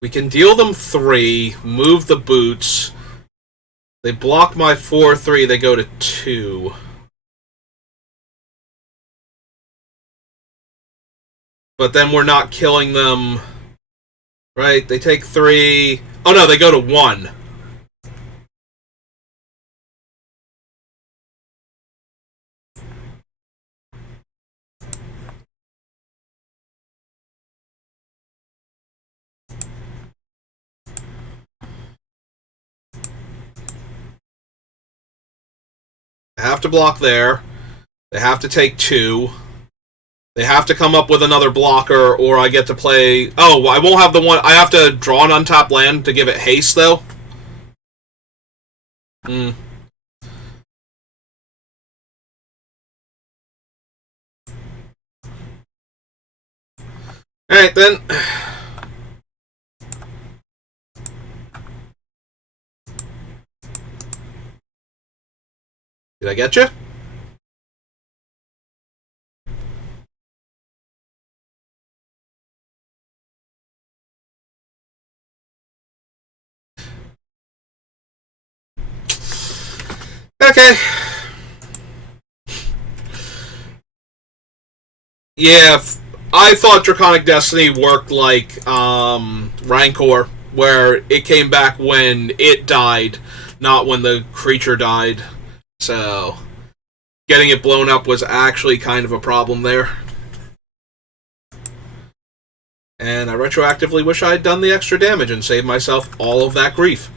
We can deal them 3, move the boots. They block my 4/3, they go to 2. But then we're not killing them. Right? They take 3. Oh no, they go to 1. They have to block there. They have to take 2. They have to come up with another blocker, or I get to play... Oh, I won't have the one... I have to draw an untapped land to give it haste, though? Alright, then. Did I get you? Okay. Yeah, I thought Draconic Destiny worked like Rancor, where it came back when it died, not when the creature died. So, getting it blown up was actually kind of a problem there. And I retroactively wish I had done the extra damage and saved myself all of that grief.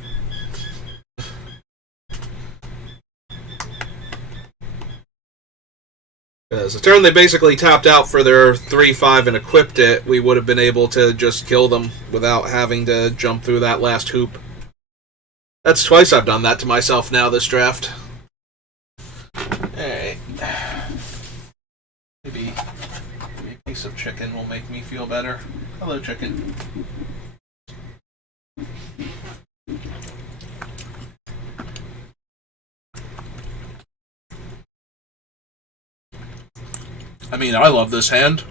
Because the turn they basically tapped out for their 3-5 and equipped it, we would have been able to just kill them without having to jump through that last hoop. That's twice I've done that to myself now this draft. Alright. Maybe a piece of chicken will make me feel better. Hello, chicken. I mean, I love this hand.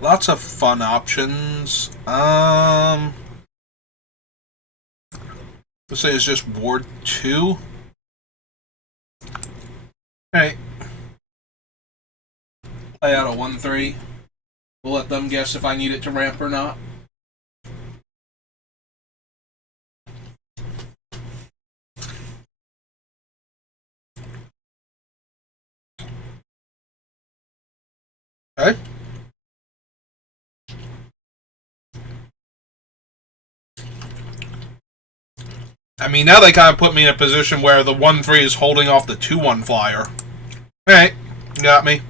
Lots of fun options. Let's say it's just Ward 2. Alright. Play out a 1-3. We'll let them guess if I need it to ramp or not. Okay. I mean, now they kind of put me in a position where the 1-3 is holding off the 2-1 flyer. Alright, you got me.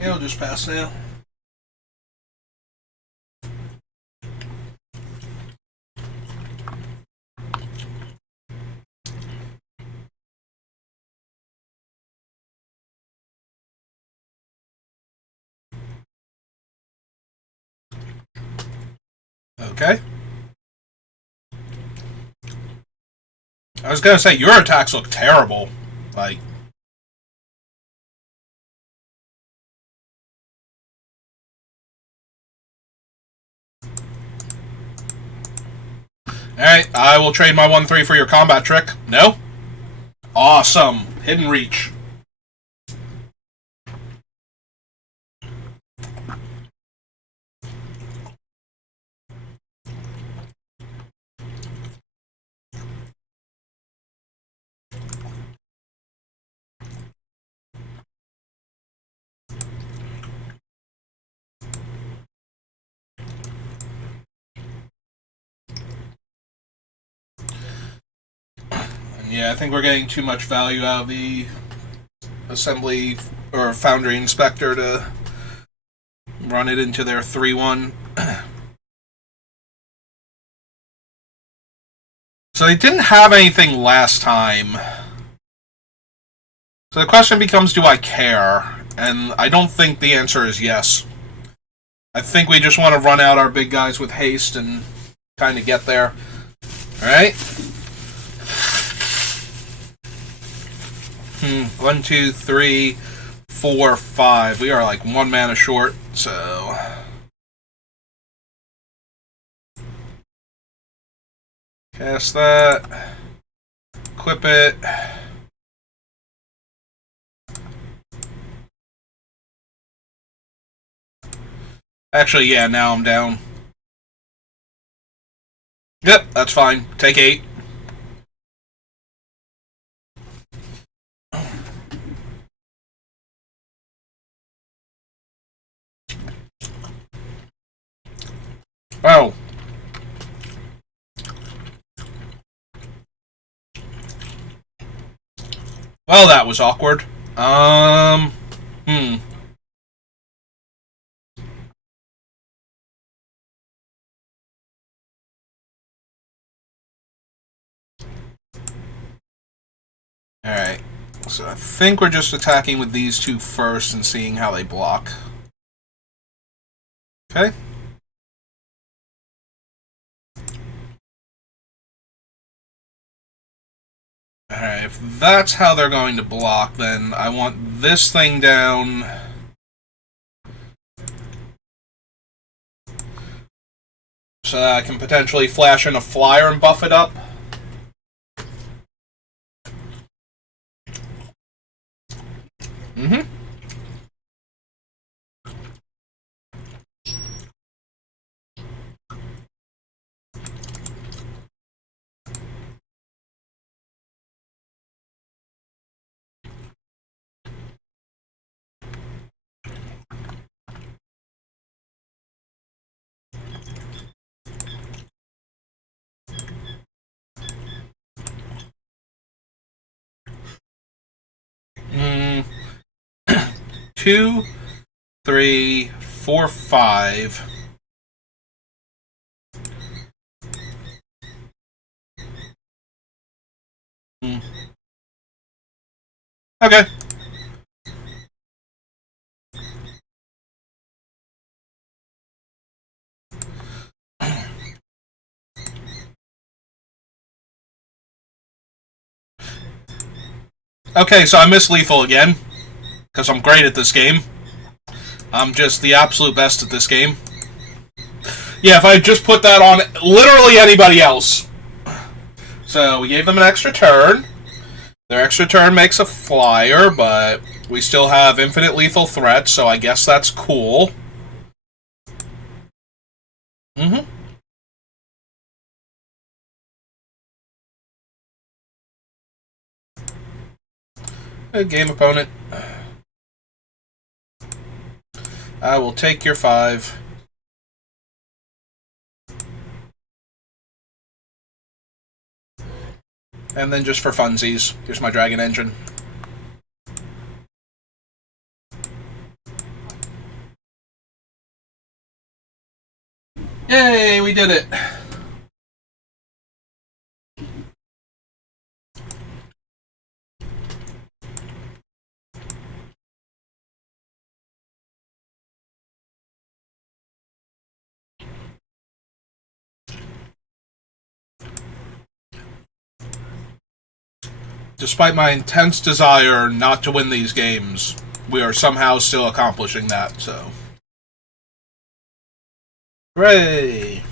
Yeah, I'll just pass now. Okay. I was gonna say, your attacks look terrible. Like... Alright, I will trade my 1-3 for your combat trick. No? Awesome. Hidden Reach. Yeah, I think we're getting too much value out of the assembly or foundry inspector to run it into their 3-1. So they didn't have anything last time. So the question becomes, do I care? And I don't think the answer is yes. I think we just want to run out our big guys with haste and kind of get there. Alright? 1, 2, 3, 4, 5. We are like 1 mana short, so... Cast that. Equip it. Actually, yeah, now I'm down. Yep, that's fine. Take 8. Oh. Well, that was awkward. Hmm. Alright. So I think we're just attacking with these two first and seeing how they block. Okay. Alright, if that's how they're going to block, then I want this thing down. So that I can potentially flash in a flyer and buff it up. Mm-hmm. Mm. 2, 3, 4, 5. Mm. Okay. Okay, so I missed lethal again. Because I'm great at this game. I'm just the absolute best at this game. Yeah, if I just put that on literally anybody else. So we gave them an extra turn. Their extra turn makes a flyer, but we still have infinite lethal threats, so I guess that's cool. Mm-hmm. Good game, opponent. I will take your 5. And then just for funsies, here's my Dragon Engine. Yay, we did it! Despite my intense desire not to win these games, we are somehow still accomplishing that, so. Hooray!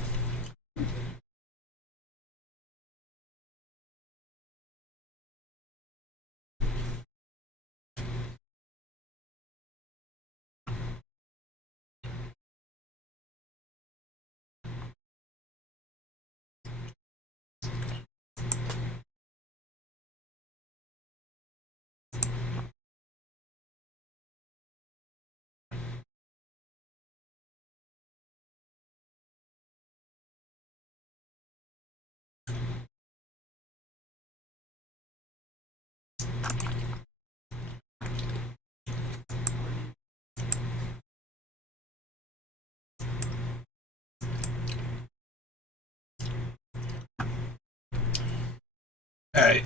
Alright,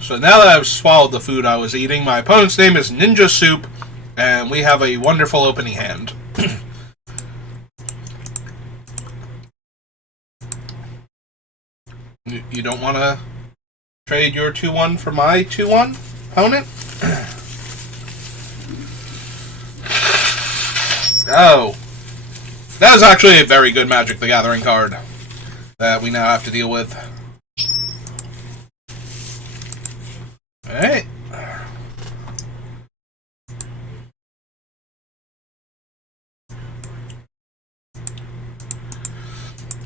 so now that I've swallowed the food I was eating, my opponent's name is Ninja Soup, and we have a wonderful opening hand. You don't want to trade your 2-1 for my 2-1, opponent? Oh. That is actually a very good Magic the Gathering card that we now have to deal with. Alright.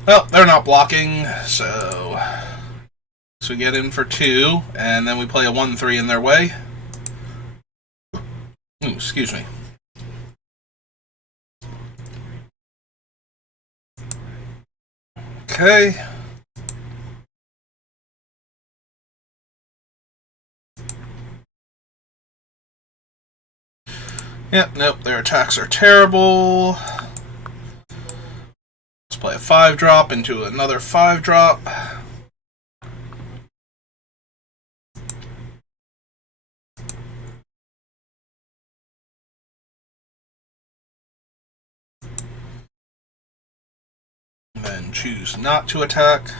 Well, they're not blocking, so we get in for 2, and then we play a 1-3 in their way. Ooh, excuse me. Okay. Yep, nope, their attacks are terrible. Let's play a 5-drop into another 5-drop. Then choose not to attack.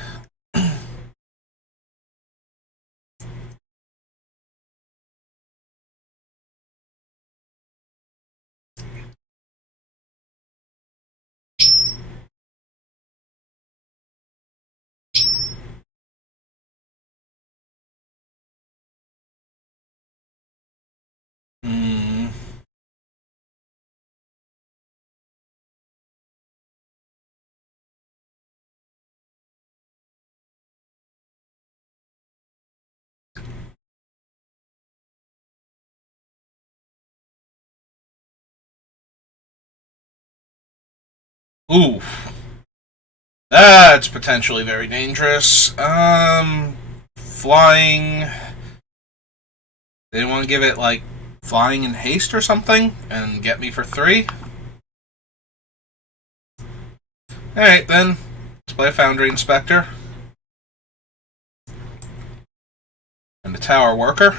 Ooh. That's potentially very dangerous. Flying. They want to give it, like, flying in haste or something and get me for 3? Alright, then. Let's play a Foundry Inspector. And a Tower Worker.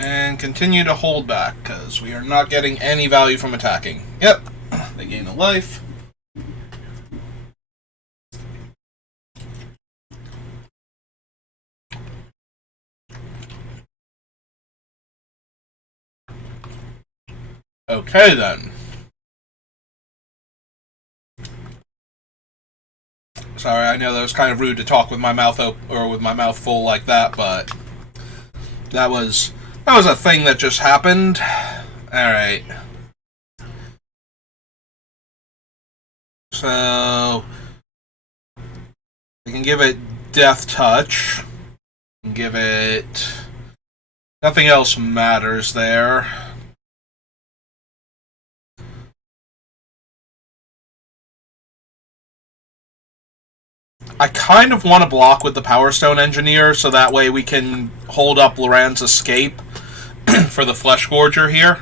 And continue to hold back, because we are not getting any value from attacking. Yep, they gain a life. Okay, then. Sorry, I know that was kind of rude to talk with my mouth or with my mouth full like that, but that was a thing that just happened. Alright. So we can give it Death Touch. Give it... Nothing else matters there. I kind of want to block with the Power Stone Engineer, so that way we can hold up Loran's escape for the Flesh Gorger here.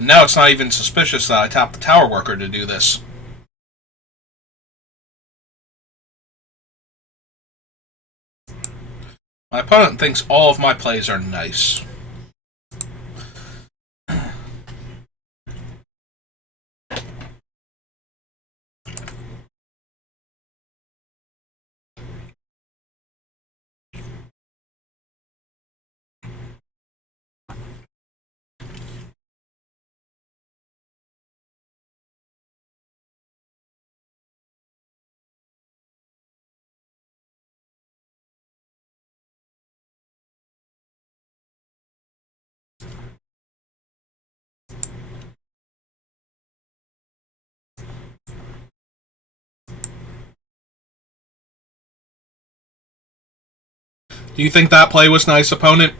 And now it's not even suspicious that I tapped the Tower Worker to do this. My opponent thinks all of my plays are nice. Do you think that play was nice, opponent?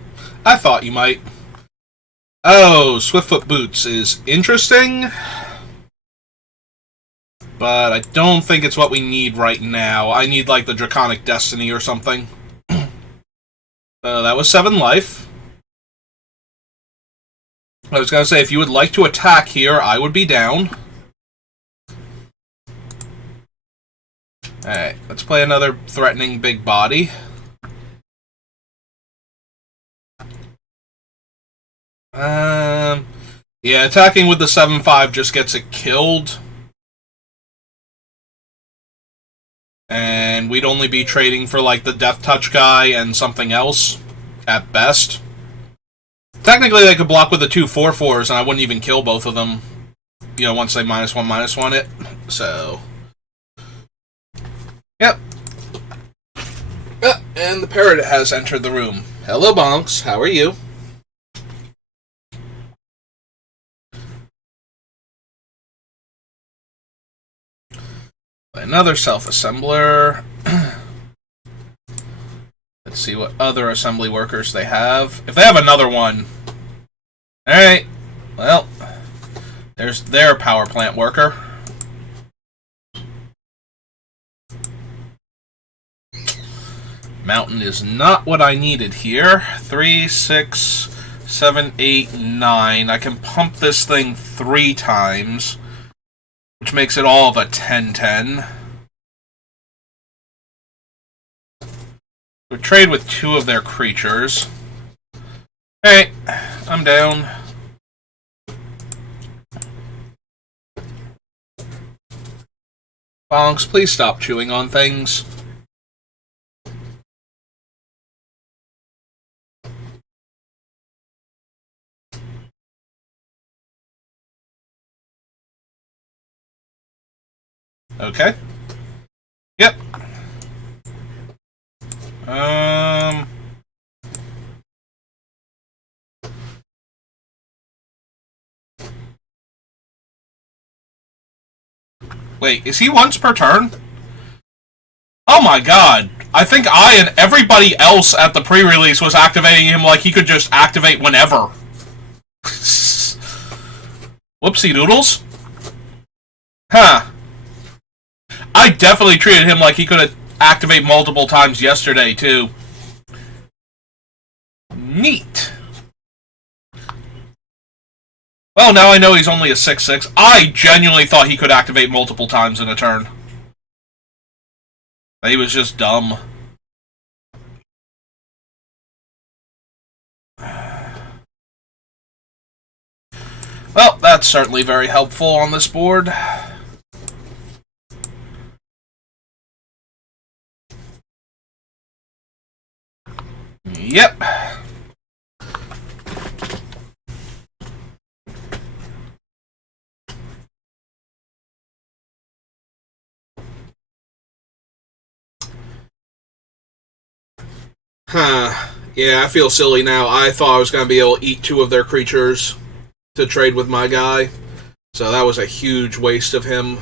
I thought you might. Oh, Swiftfoot Boots is interesting, but I don't think it's what we need right now. I need, like, the Draconic Destiny or something. That was 7 life. I was gonna say, if you would like to attack here, I would be down. Alright, let's play another threatening big body. Yeah, attacking with the 7-5 just gets it killed. And we'd only be trading for, like, the Death Touch guy and something else, at best. Technically, they could block with the 2 4/4s, and I wouldn't even kill both of them, you know, once they -1/-1 it. So, yep. And the parrot has entered the room. Hello, Bonks. How are you? Another self-assembler. Let's see what other assembly workers they have. If they have another one... Alright. Well, there's their power plant worker. Mountain is not what I needed here. 3, 6, 7, 8, 9. I can pump this thing 3 times, which makes it all of a 10-10. We'll trade with 2 of their creatures. Hey, I'm down. Bonks, please stop chewing on things. Okay. Yep. Wait, is he once per turn? Oh my god. I think I and everybody else at the pre-release was activating him like he could just activate whenever. Whoopsie doodles. Huh. I definitely treated him like he could activate multiple times yesterday, too. Neat. Well, now I know he's only a 6/6. I genuinely thought he could activate multiple times in a turn. He was just dumb. Well, that's certainly very helpful on this board. Yep. Huh. Yeah, I feel silly now. I thought I was going to be able to eat 2 of their creatures to trade with my guy. So that was a huge waste of him.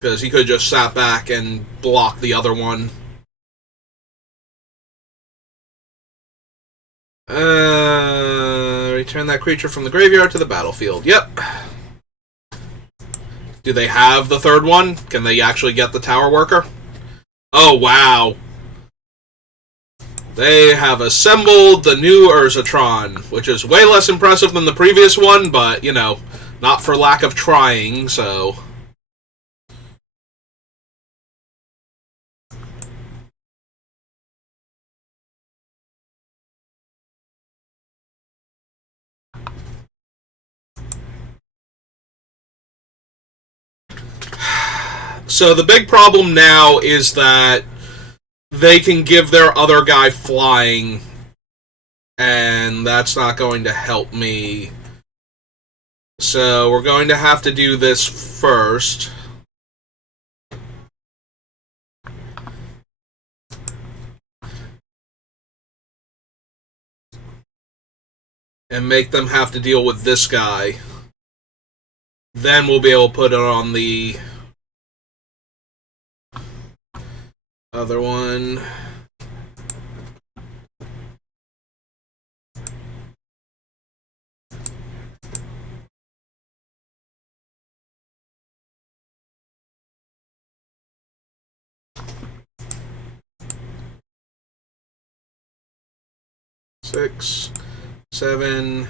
Because he could have just sat back and blocked the other one. Return that creature from the graveyard to the battlefield. Yep. Do they have the 3rd one? Can they actually get the tower worker? Oh, wow. They have assembled the new Urzatron, which is way less impressive than the previous one, but, you know, not for lack of trying, so... So the big problem now is that they can give their other guy flying, and that's not going to help me. So we're going to have to do this first. And make them have to deal with this guy. Then we'll be able to put it on the other one. Six, 7,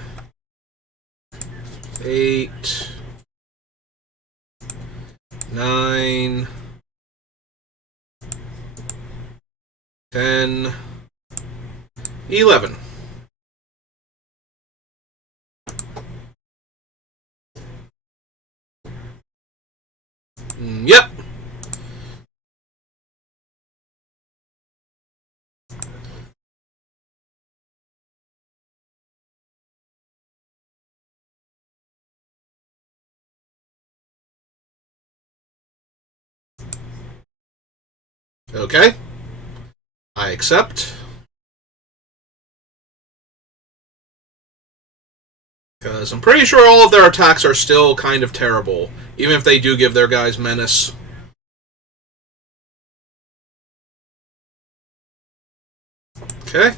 8, 9, 10, 11. Yep. Okay. I accept. Because I'm pretty sure all of their attacks are still kind of terrible, even if they do give their guys menace. Okay.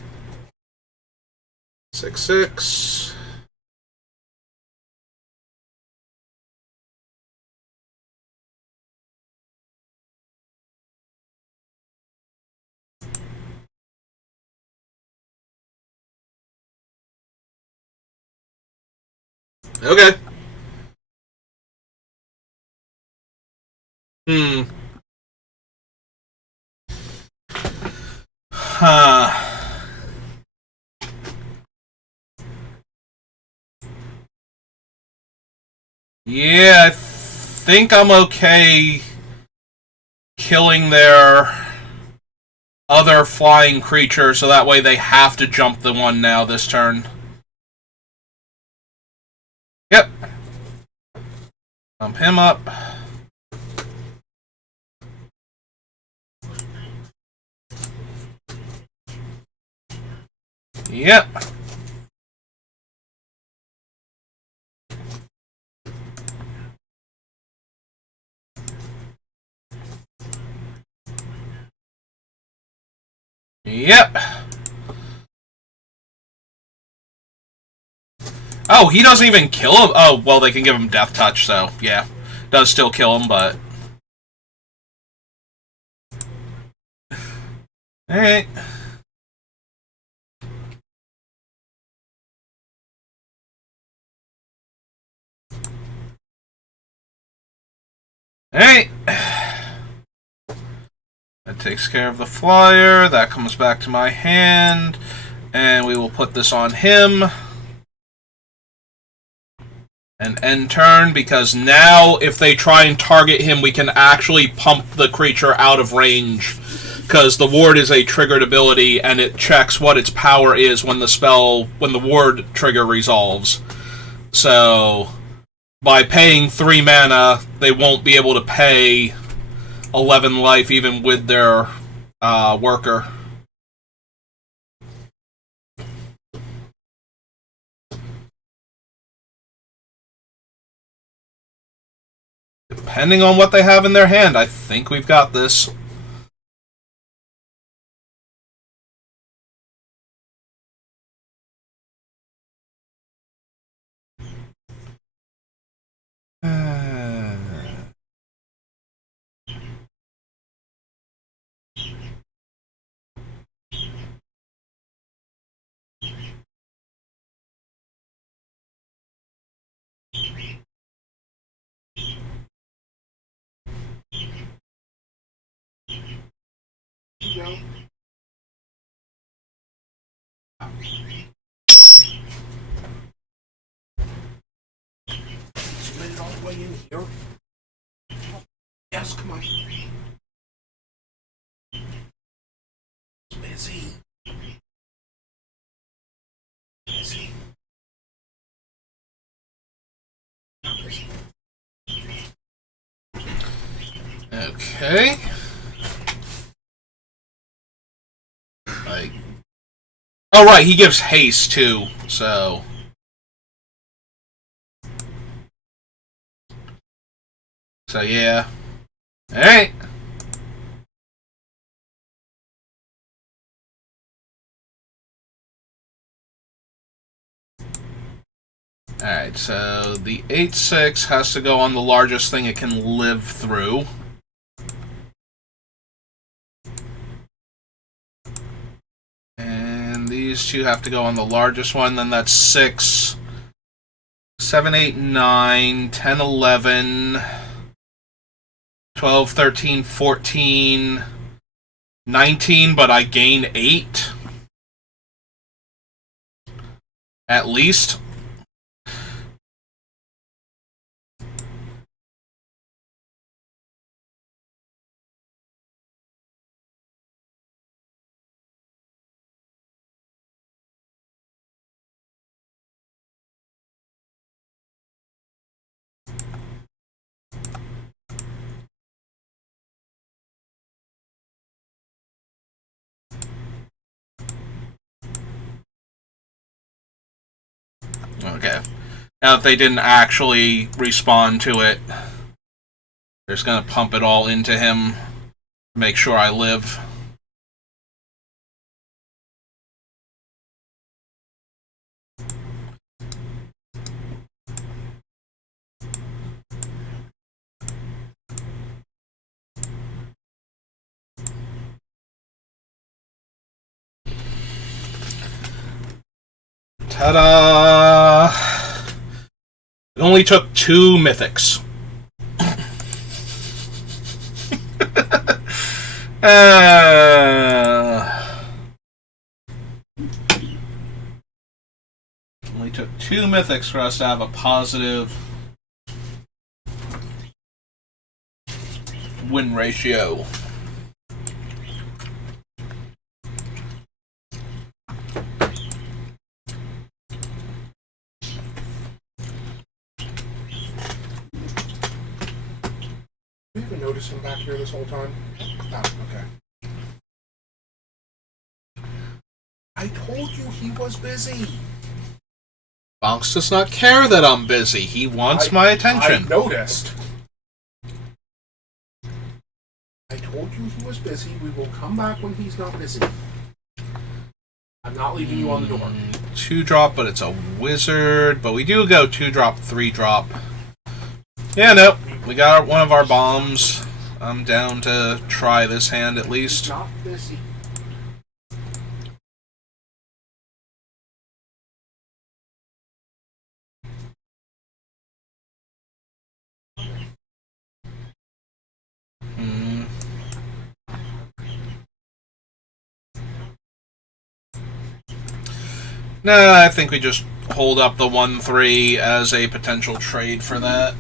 6/6. Okay. Huh. Yeah, I think I'm okay killing their other flying creature, so that way they have to jump the one now this turn. Yep. Bump him up. Yep. Yep. Oh, he doesn't even kill him? Oh, well, they can give him Death Touch, so, yeah. Does still kill him, but... Alright. Alright. That takes care of the flyer. That comes back to my hand. And we will put this on him. And end turn, because now if they try and target him, we can actually pump the creature out of range. Because the ward is a triggered ability, and it checks what its power is when the ward trigger resolves. So, by paying 3 mana, they won't be able to pay 11 life even with their worker. Depending on what they have in their hand, I think we've got this. Made it all the way in here. Yes, come on. It's busy. Busy. Okay. Oh, right, he gives haste, too, so... So, yeah. Alright. Alright, so the 8/6 has to go on the largest thing it can live through. And these two have to go on the largest one, then that's 6, 7, 8, 9, 10, 11, 12, 13, 14, 19, but I gain 8. At least. Okay. Now, if they didn't actually respond to it, they're just gonna pump it all into him, make sure I live. Ta-da! It only took 2 mythics. Only took 2 mythics for us to have a positive win ratio. You even notice him back here this whole time? Oh, okay. I told you he was busy. Bonks does not care that I'm busy. He wants my attention. I noticed. I told you he was busy. We will come back when he's not busy. I'm not leaving you on the door. 2-drop, but it's a wizard. But we do go 2-drop, 3-drop. Yeah, no. We got one of our bombs. I'm down to try this hand at least. Not busy. Nah, I think we just hold up the 1-3 as a potential trade for that.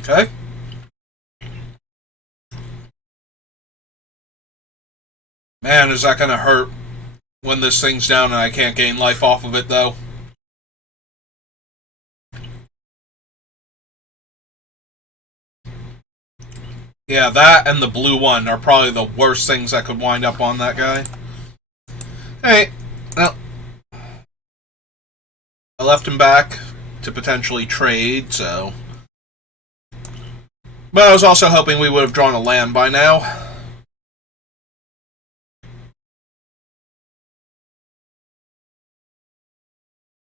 Okay. Man, is that going to hurt when this thing's down and I can't gain life off of it, though? Yeah, that and the blue one are probably the worst things that could wind up on that guy. Hey, well, I left him back to potentially trade, so... But I was also hoping we would have drawn a land by now.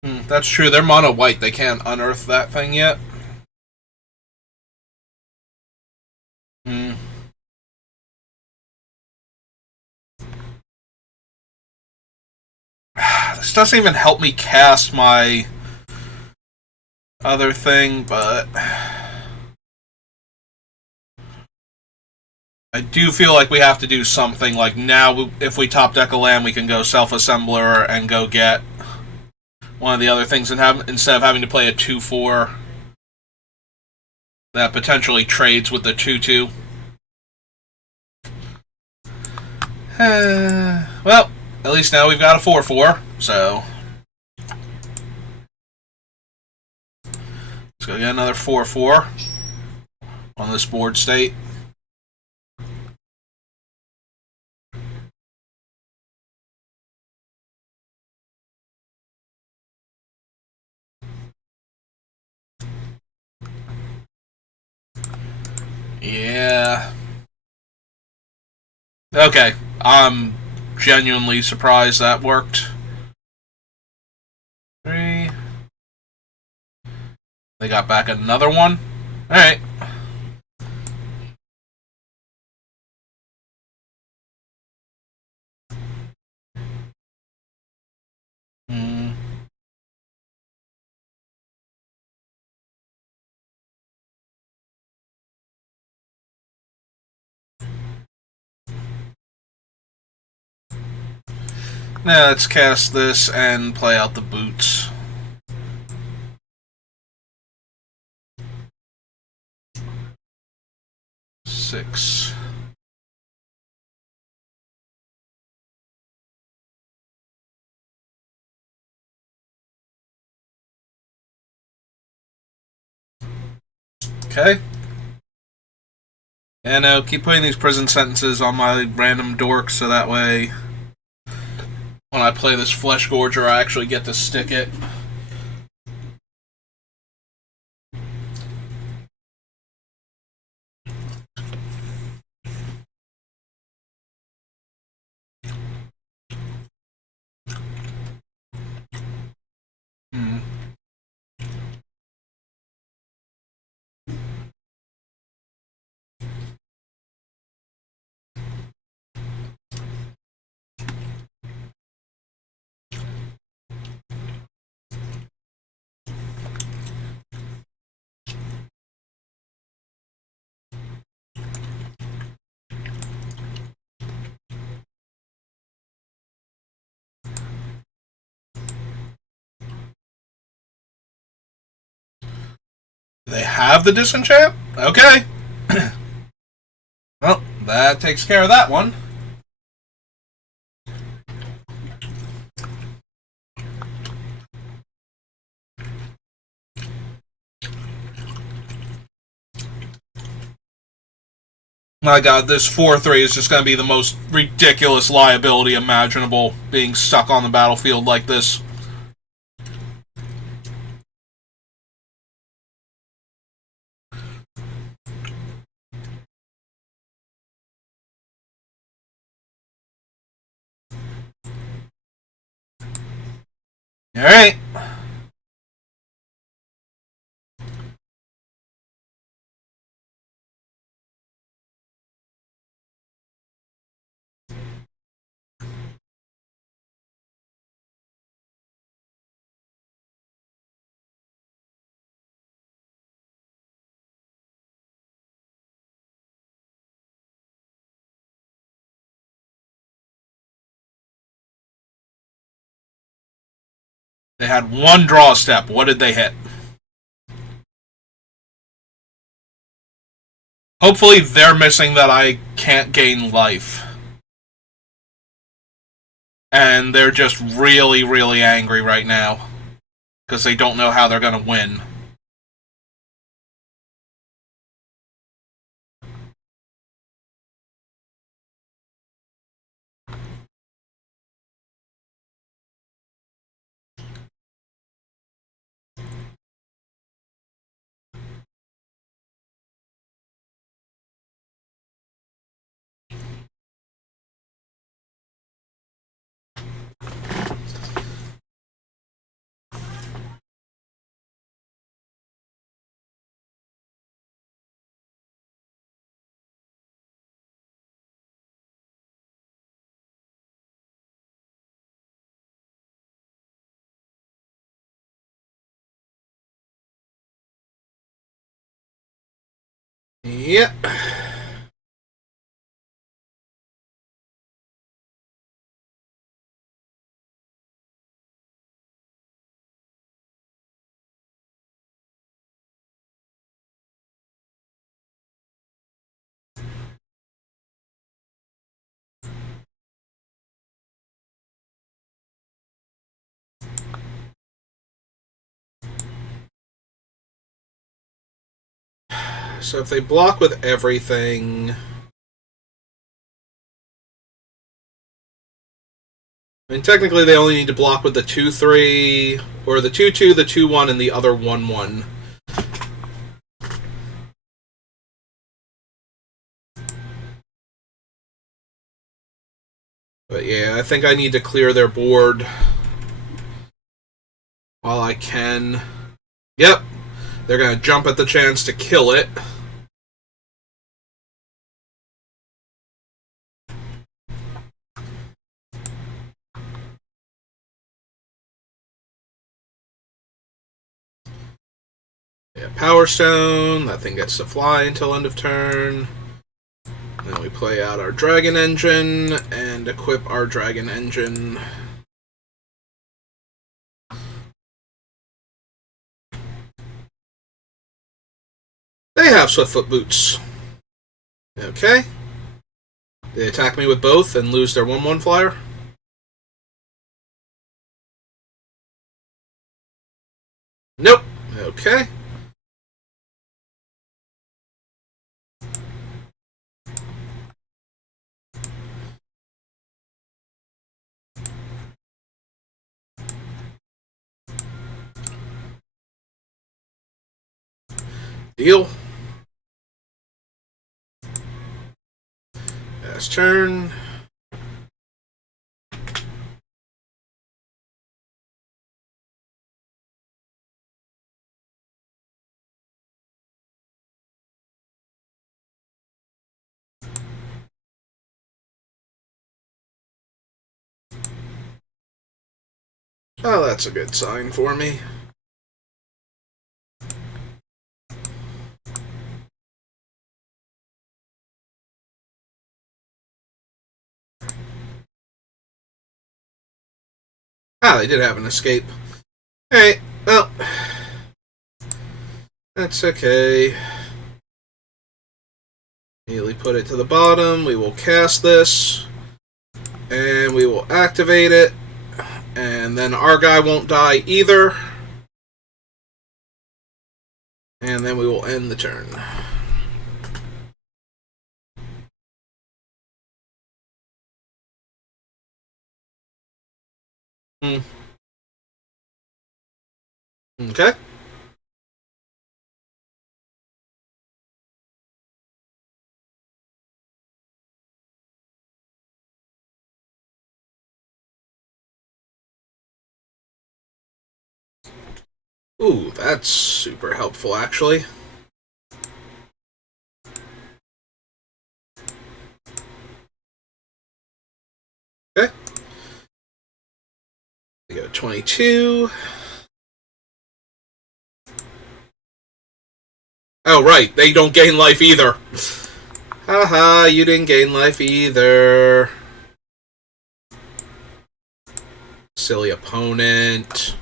That's true, they're mono white, they can't unearth that thing yet. This doesn't even help me cast my other thing, but I do feel like we have to do something. Like now, if we top deck a land, we can go self-assembler and go get one of the other things and have, instead of having to play a 2-4 that potentially trades with the 2-2. Well, at least now we've got a 4-4, so let's go get another 4-4 on this board state. Yeah. Okay, I'm genuinely surprised that worked. 3. They got back another one. Alright. Now let's cast this and play out the boots. Six. Okay. And keep putting these prison sentences on my random dorks so that way when I play this Flesh Gorger I actually get to stick it. They have the disenchant? Okay. Well, that takes care of that one. My god, this 4-3 is just going to be the most ridiculous liability imaginable, being stuck on the battlefield like this. Alright. They had one draw step. What did they hit? Hopefully they're missing that I can't gain life. And they're just really, really angry right now. Because they don't know how they're going to win. Yep. So if they block with everything... I mean, technically they only need to block with the 2-3, or the 2-2, the 2-1, and the other 1-1. But yeah, I think I need to clear their board while I can. Yep, they're going to jump at the chance to kill it. Yeah, Power Stone, that thing gets to fly until end of turn. Then we play out our Dragon Engine and equip our Dragon Engine. They have Swiftfoot Boots. Okay. They attack me with both and lose their 1-1 flyer. Nope. Okay. Deal. Last turn. Oh, that's a good sign for me. Ah, they did have an escape. Alright, well, that's okay. Immediately put it to the bottom. We will cast this. And we will activate it. And then our guy won't die either. And then we will end the turn. Okay. Ooh, that's super helpful, actually. Okay. We go 22. Oh, right. They don't gain life either. Haha, you didn't gain life either. Silly opponent.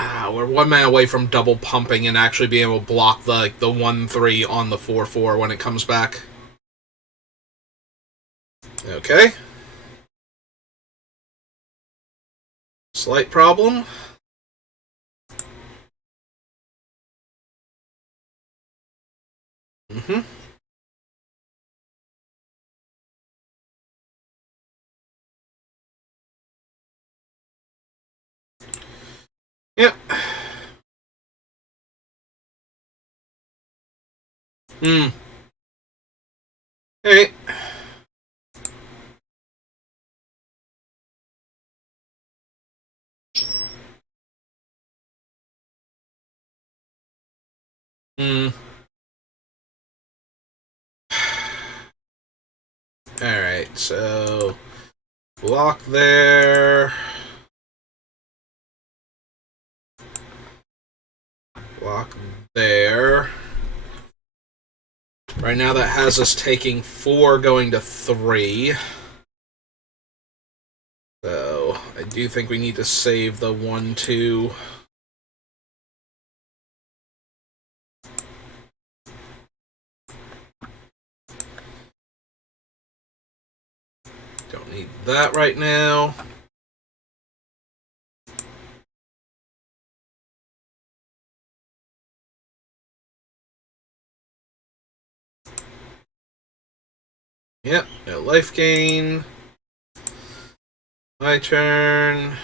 Ah, we're 1 man away from double pumping and actually being able to block the 1/3 on the 4/4 when it comes back. Okay. Slight problem. Mm-hmm. Yep. Hmm. Hey. Hmm. Alright, so block there. Block there. Right now that has us taking 4 going to 3. So I do think we need to save the 1/2. Don't need that right now. Yep, no life gain. My turn.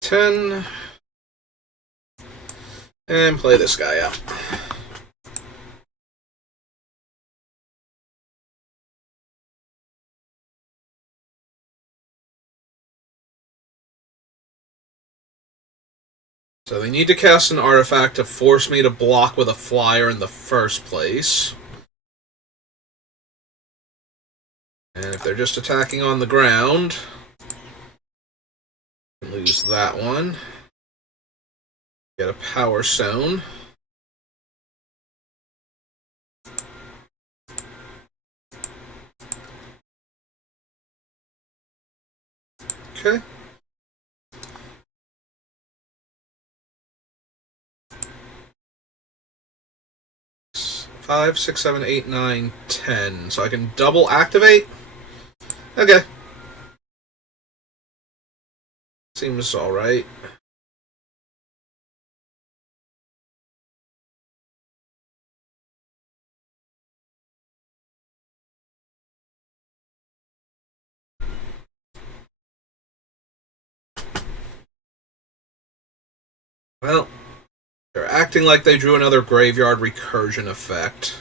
Ten. And play this guy out. So they need to cast an artifact to force me to block with a flyer in the first place. And if they're just attacking on the ground, lose that one. Get a power stone. Okay. 5, 6, 7, 8, 9, 10. So I can double activate? Okay. Seems alright. Well, they're acting like they drew another graveyard recursion effect.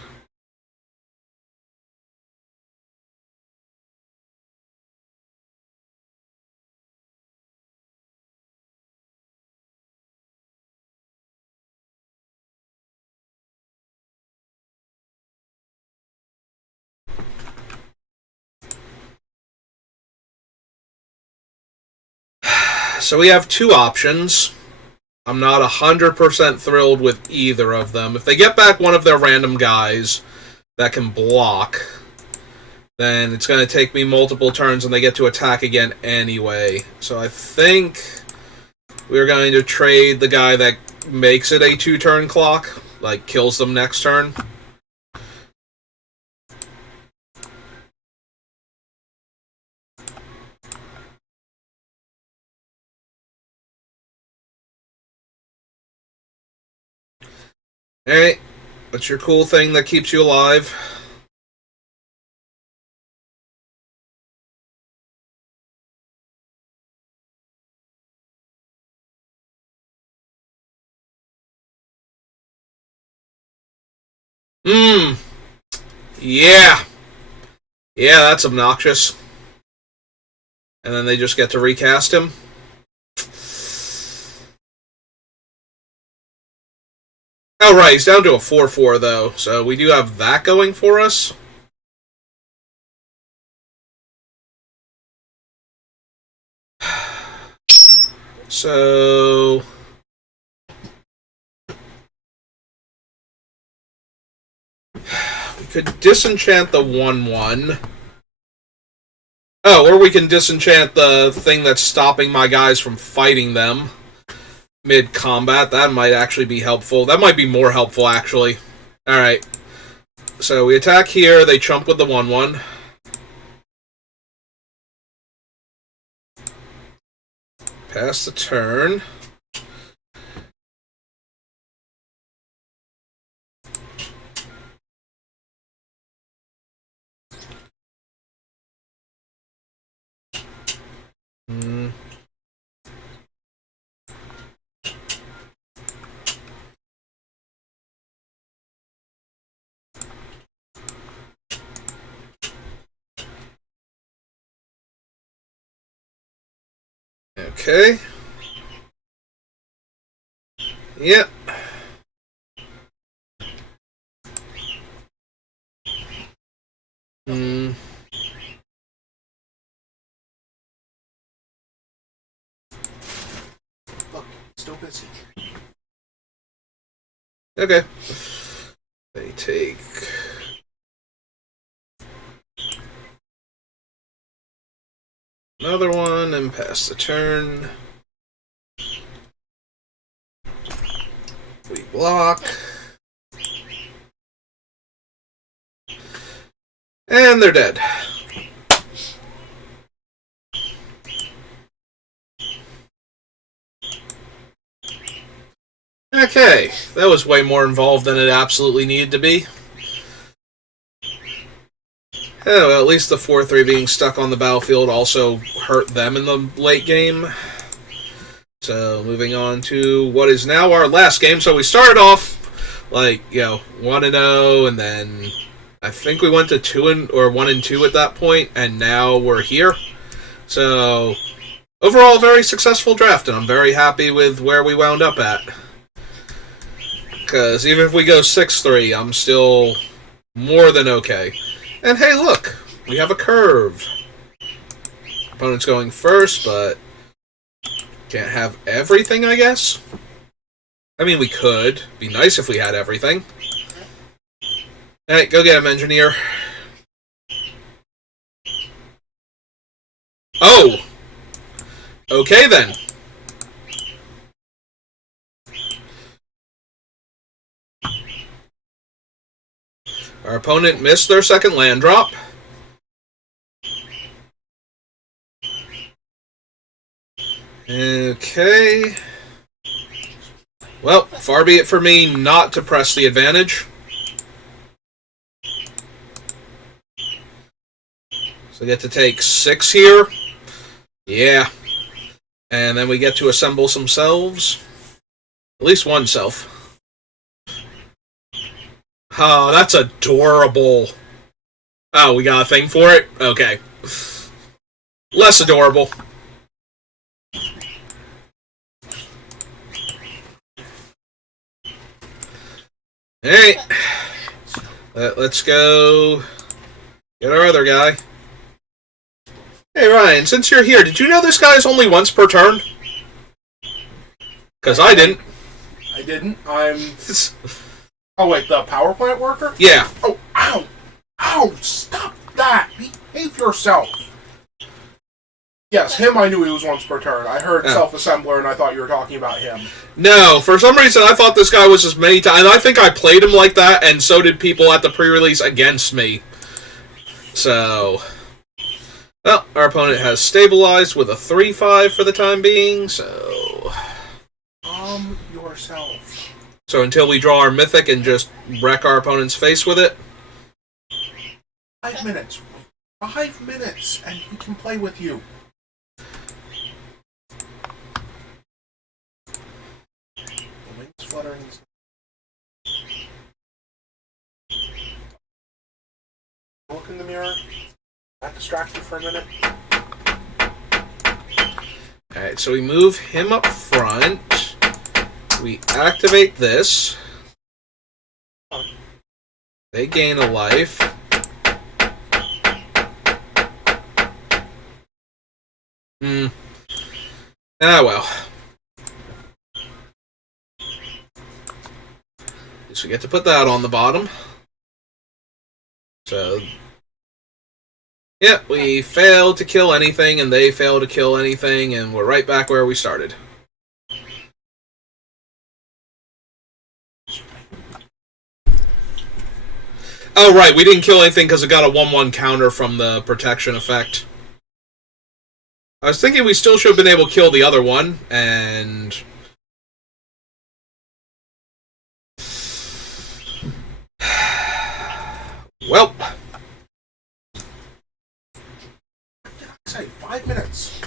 So we have two options. I'm not 100% thrilled with either of them. If they get back one of their random guys that can block, then it's going to take me multiple turns and they get to attack again anyway. So I think we're going to trade the guy that makes it a 2-turn clock, like kills them next turn. Alright, what's your cool thing that keeps you alive? Yeah. Yeah, that's obnoxious. And then they just get to recast him? Oh, right, he's down to a 4-4, though, so we do have that going for us. So... we could disenchant the 1-1. Oh, or we can disenchant the thing that's stopping my guys from fighting them mid-combat. That might actually be helpful. That might be more helpful, actually. Alright. So we attack here, they chump with the 1-1. Pass the turn. Okay. Yep. Look, still busy. Okay. They take... another one and pass the turn. We block. And they're dead. Okay, that was way more involved than it absolutely needed to be. Oh, well, at least the 4-3 being stuck on the battlefield also hurt them in the late game. So, moving on to what is now our last game. So we started off, like, 1-0, and then I think we went to 1-2 at that point, and now we're here. So, overall, very successful draft, and I'm very happy with where we wound up at. Because even if we go 6-3, I'm still more than okay. And hey, look! We have a curve. Opponent's going first, but can't have everything, I guess? I mean, we could. Be nice if we had everything. Alright, go get him, engineer. Oh! Okay, then. Our opponent missed their second land drop. Okay. Well, far be it for me not to press the advantage. So we get to take 6 here. Yeah. And then we get to assemble some selves. At least one self. Oh, that's adorable. Oh, we got a thing for it? Okay. Less adorable. Alright. Let's go get our other guy. Hey, Ryan, since you're here, did you know this guy is only once per turn? Because I didn't. I didn't. Oh, wait, the power plant worker? Yeah. Oh, ow! Ow! Stop that! Behave yourself! Yes, him I knew he was once per turn. I heard self-assembler and I thought you were talking about him. No, for some reason I thought this guy was as many times. And I think I played him like that, and so did people at the pre-release against me. So... Well, our opponent has stabilized with a 3-5 for the time being, so... Yourself. So until we draw our mythic and just wreck our opponent's face with it... 5 minutes. 5 minutes, and he can play with you. The wings fluttering. Look in the mirror. That distract you for a minute. Alright, so we move him up front. We activate this. They gain a life. Ah, well. At least we get to put that on the bottom. So... yeah, we failed to kill anything, and they failed to kill anything, and we're right back where we started. Oh, right, we didn't kill anything because it got a 1-1 counter from the protection effect. I was thinking we still should have been able to kill the other one, and... well... Say 5 minutes.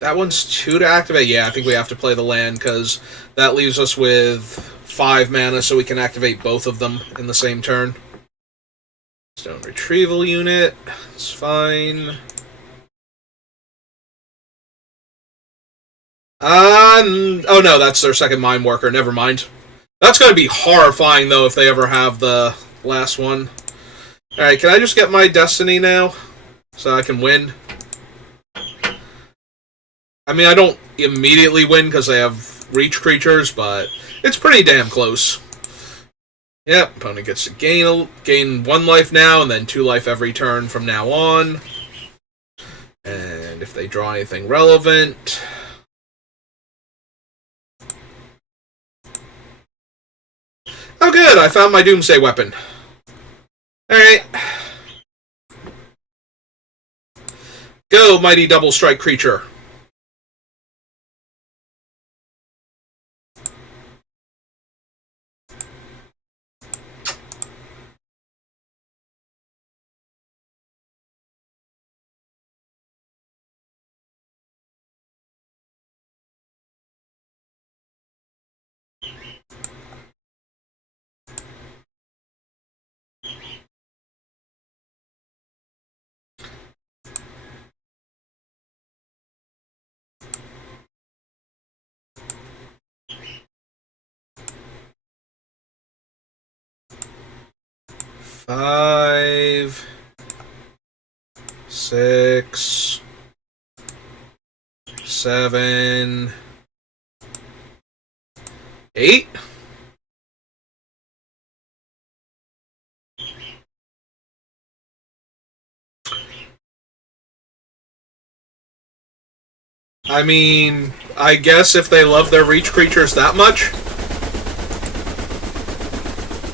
That one's 2 to activate. Yeah, I think we have to play the land, because that leaves us with 5 mana, so we can activate both of them in the same turn. Stone retrieval unit. It's fine. Oh no, that's their second mind worker. Never mind. That's going to be horrifying, though, if they ever have the last one. Alright, can I just get my destiny now? So I can win? I mean, I don't immediately win because they have reach creatures, but it's pretty damn close. Yep, opponent gets to gain 1 life now, and then 2 life every turn from now on. And if they draw anything relevant... oh good, I found my Doomsday weapon. Alright. Go, mighty double strike creature. Five, 6, 7, 8. I mean, I guess if they love their Reach creatures that much.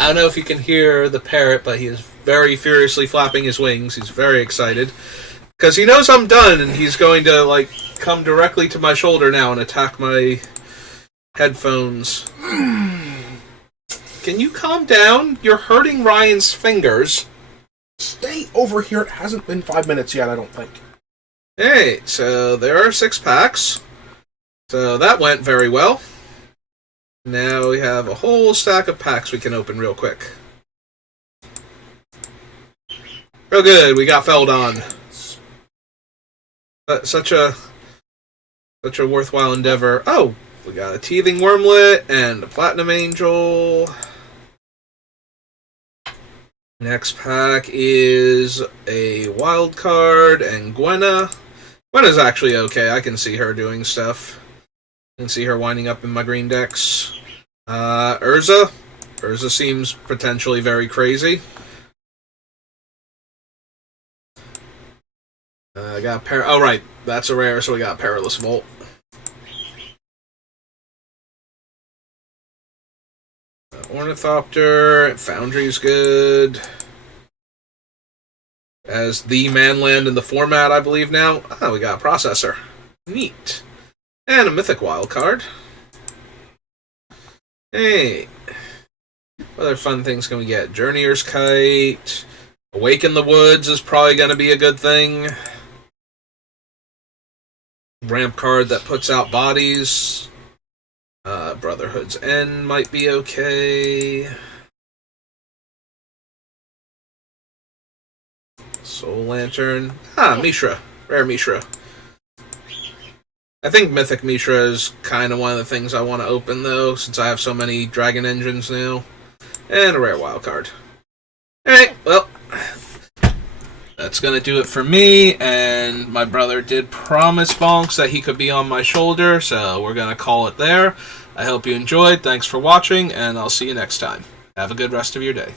I don't know if you can hear the parrot, but he is very furiously flapping his wings. He's very excited. Because he knows I'm done, and he's going to, like, come directly to my shoulder now and attack my headphones. Can you calm down? You're hurting Ryan's fingers. Stay over here. It hasn't been 5 minutes yet, I don't think. Hey, so there are 6 packs. So that went very well. Now we have a whole stack of packs we can open real quick. Real good, we got Feldon. Such a worthwhile endeavor. Oh, we got a Teething Wormlet and a Platinum Angel. Next pack is a Wild Card and Gwenna. Gwenna's actually okay. I can see her doing stuff. I can see her winding up in my green decks. Urza. Urza seems potentially very crazy. I got oh right, that's a rare, so we got Perilous Volt. Ornithopter, Foundry's good. As the Manland in the format, I believe now. Oh, we got a Processor. Neat. And a Mythic Wildcard. Hey. What other fun things can we get? Journeyer's Kite. Awaken the Woods is probably going to be a good thing. Ramp card that puts out bodies. Brotherhood's End might be okay. Soul Lantern. Mishra. Rare Mishra. I think Mythic Mishra is kind of one of the things I want to open, though, since I have so many Dragon Engines now. And a rare wildcard. Alright, well, that's going to do it for me, and my brother did promise Bonks that he could be on my shoulder, so we're going to call it there. I hope you enjoyed, thanks for watching, and I'll see you next time. Have a good rest of your day.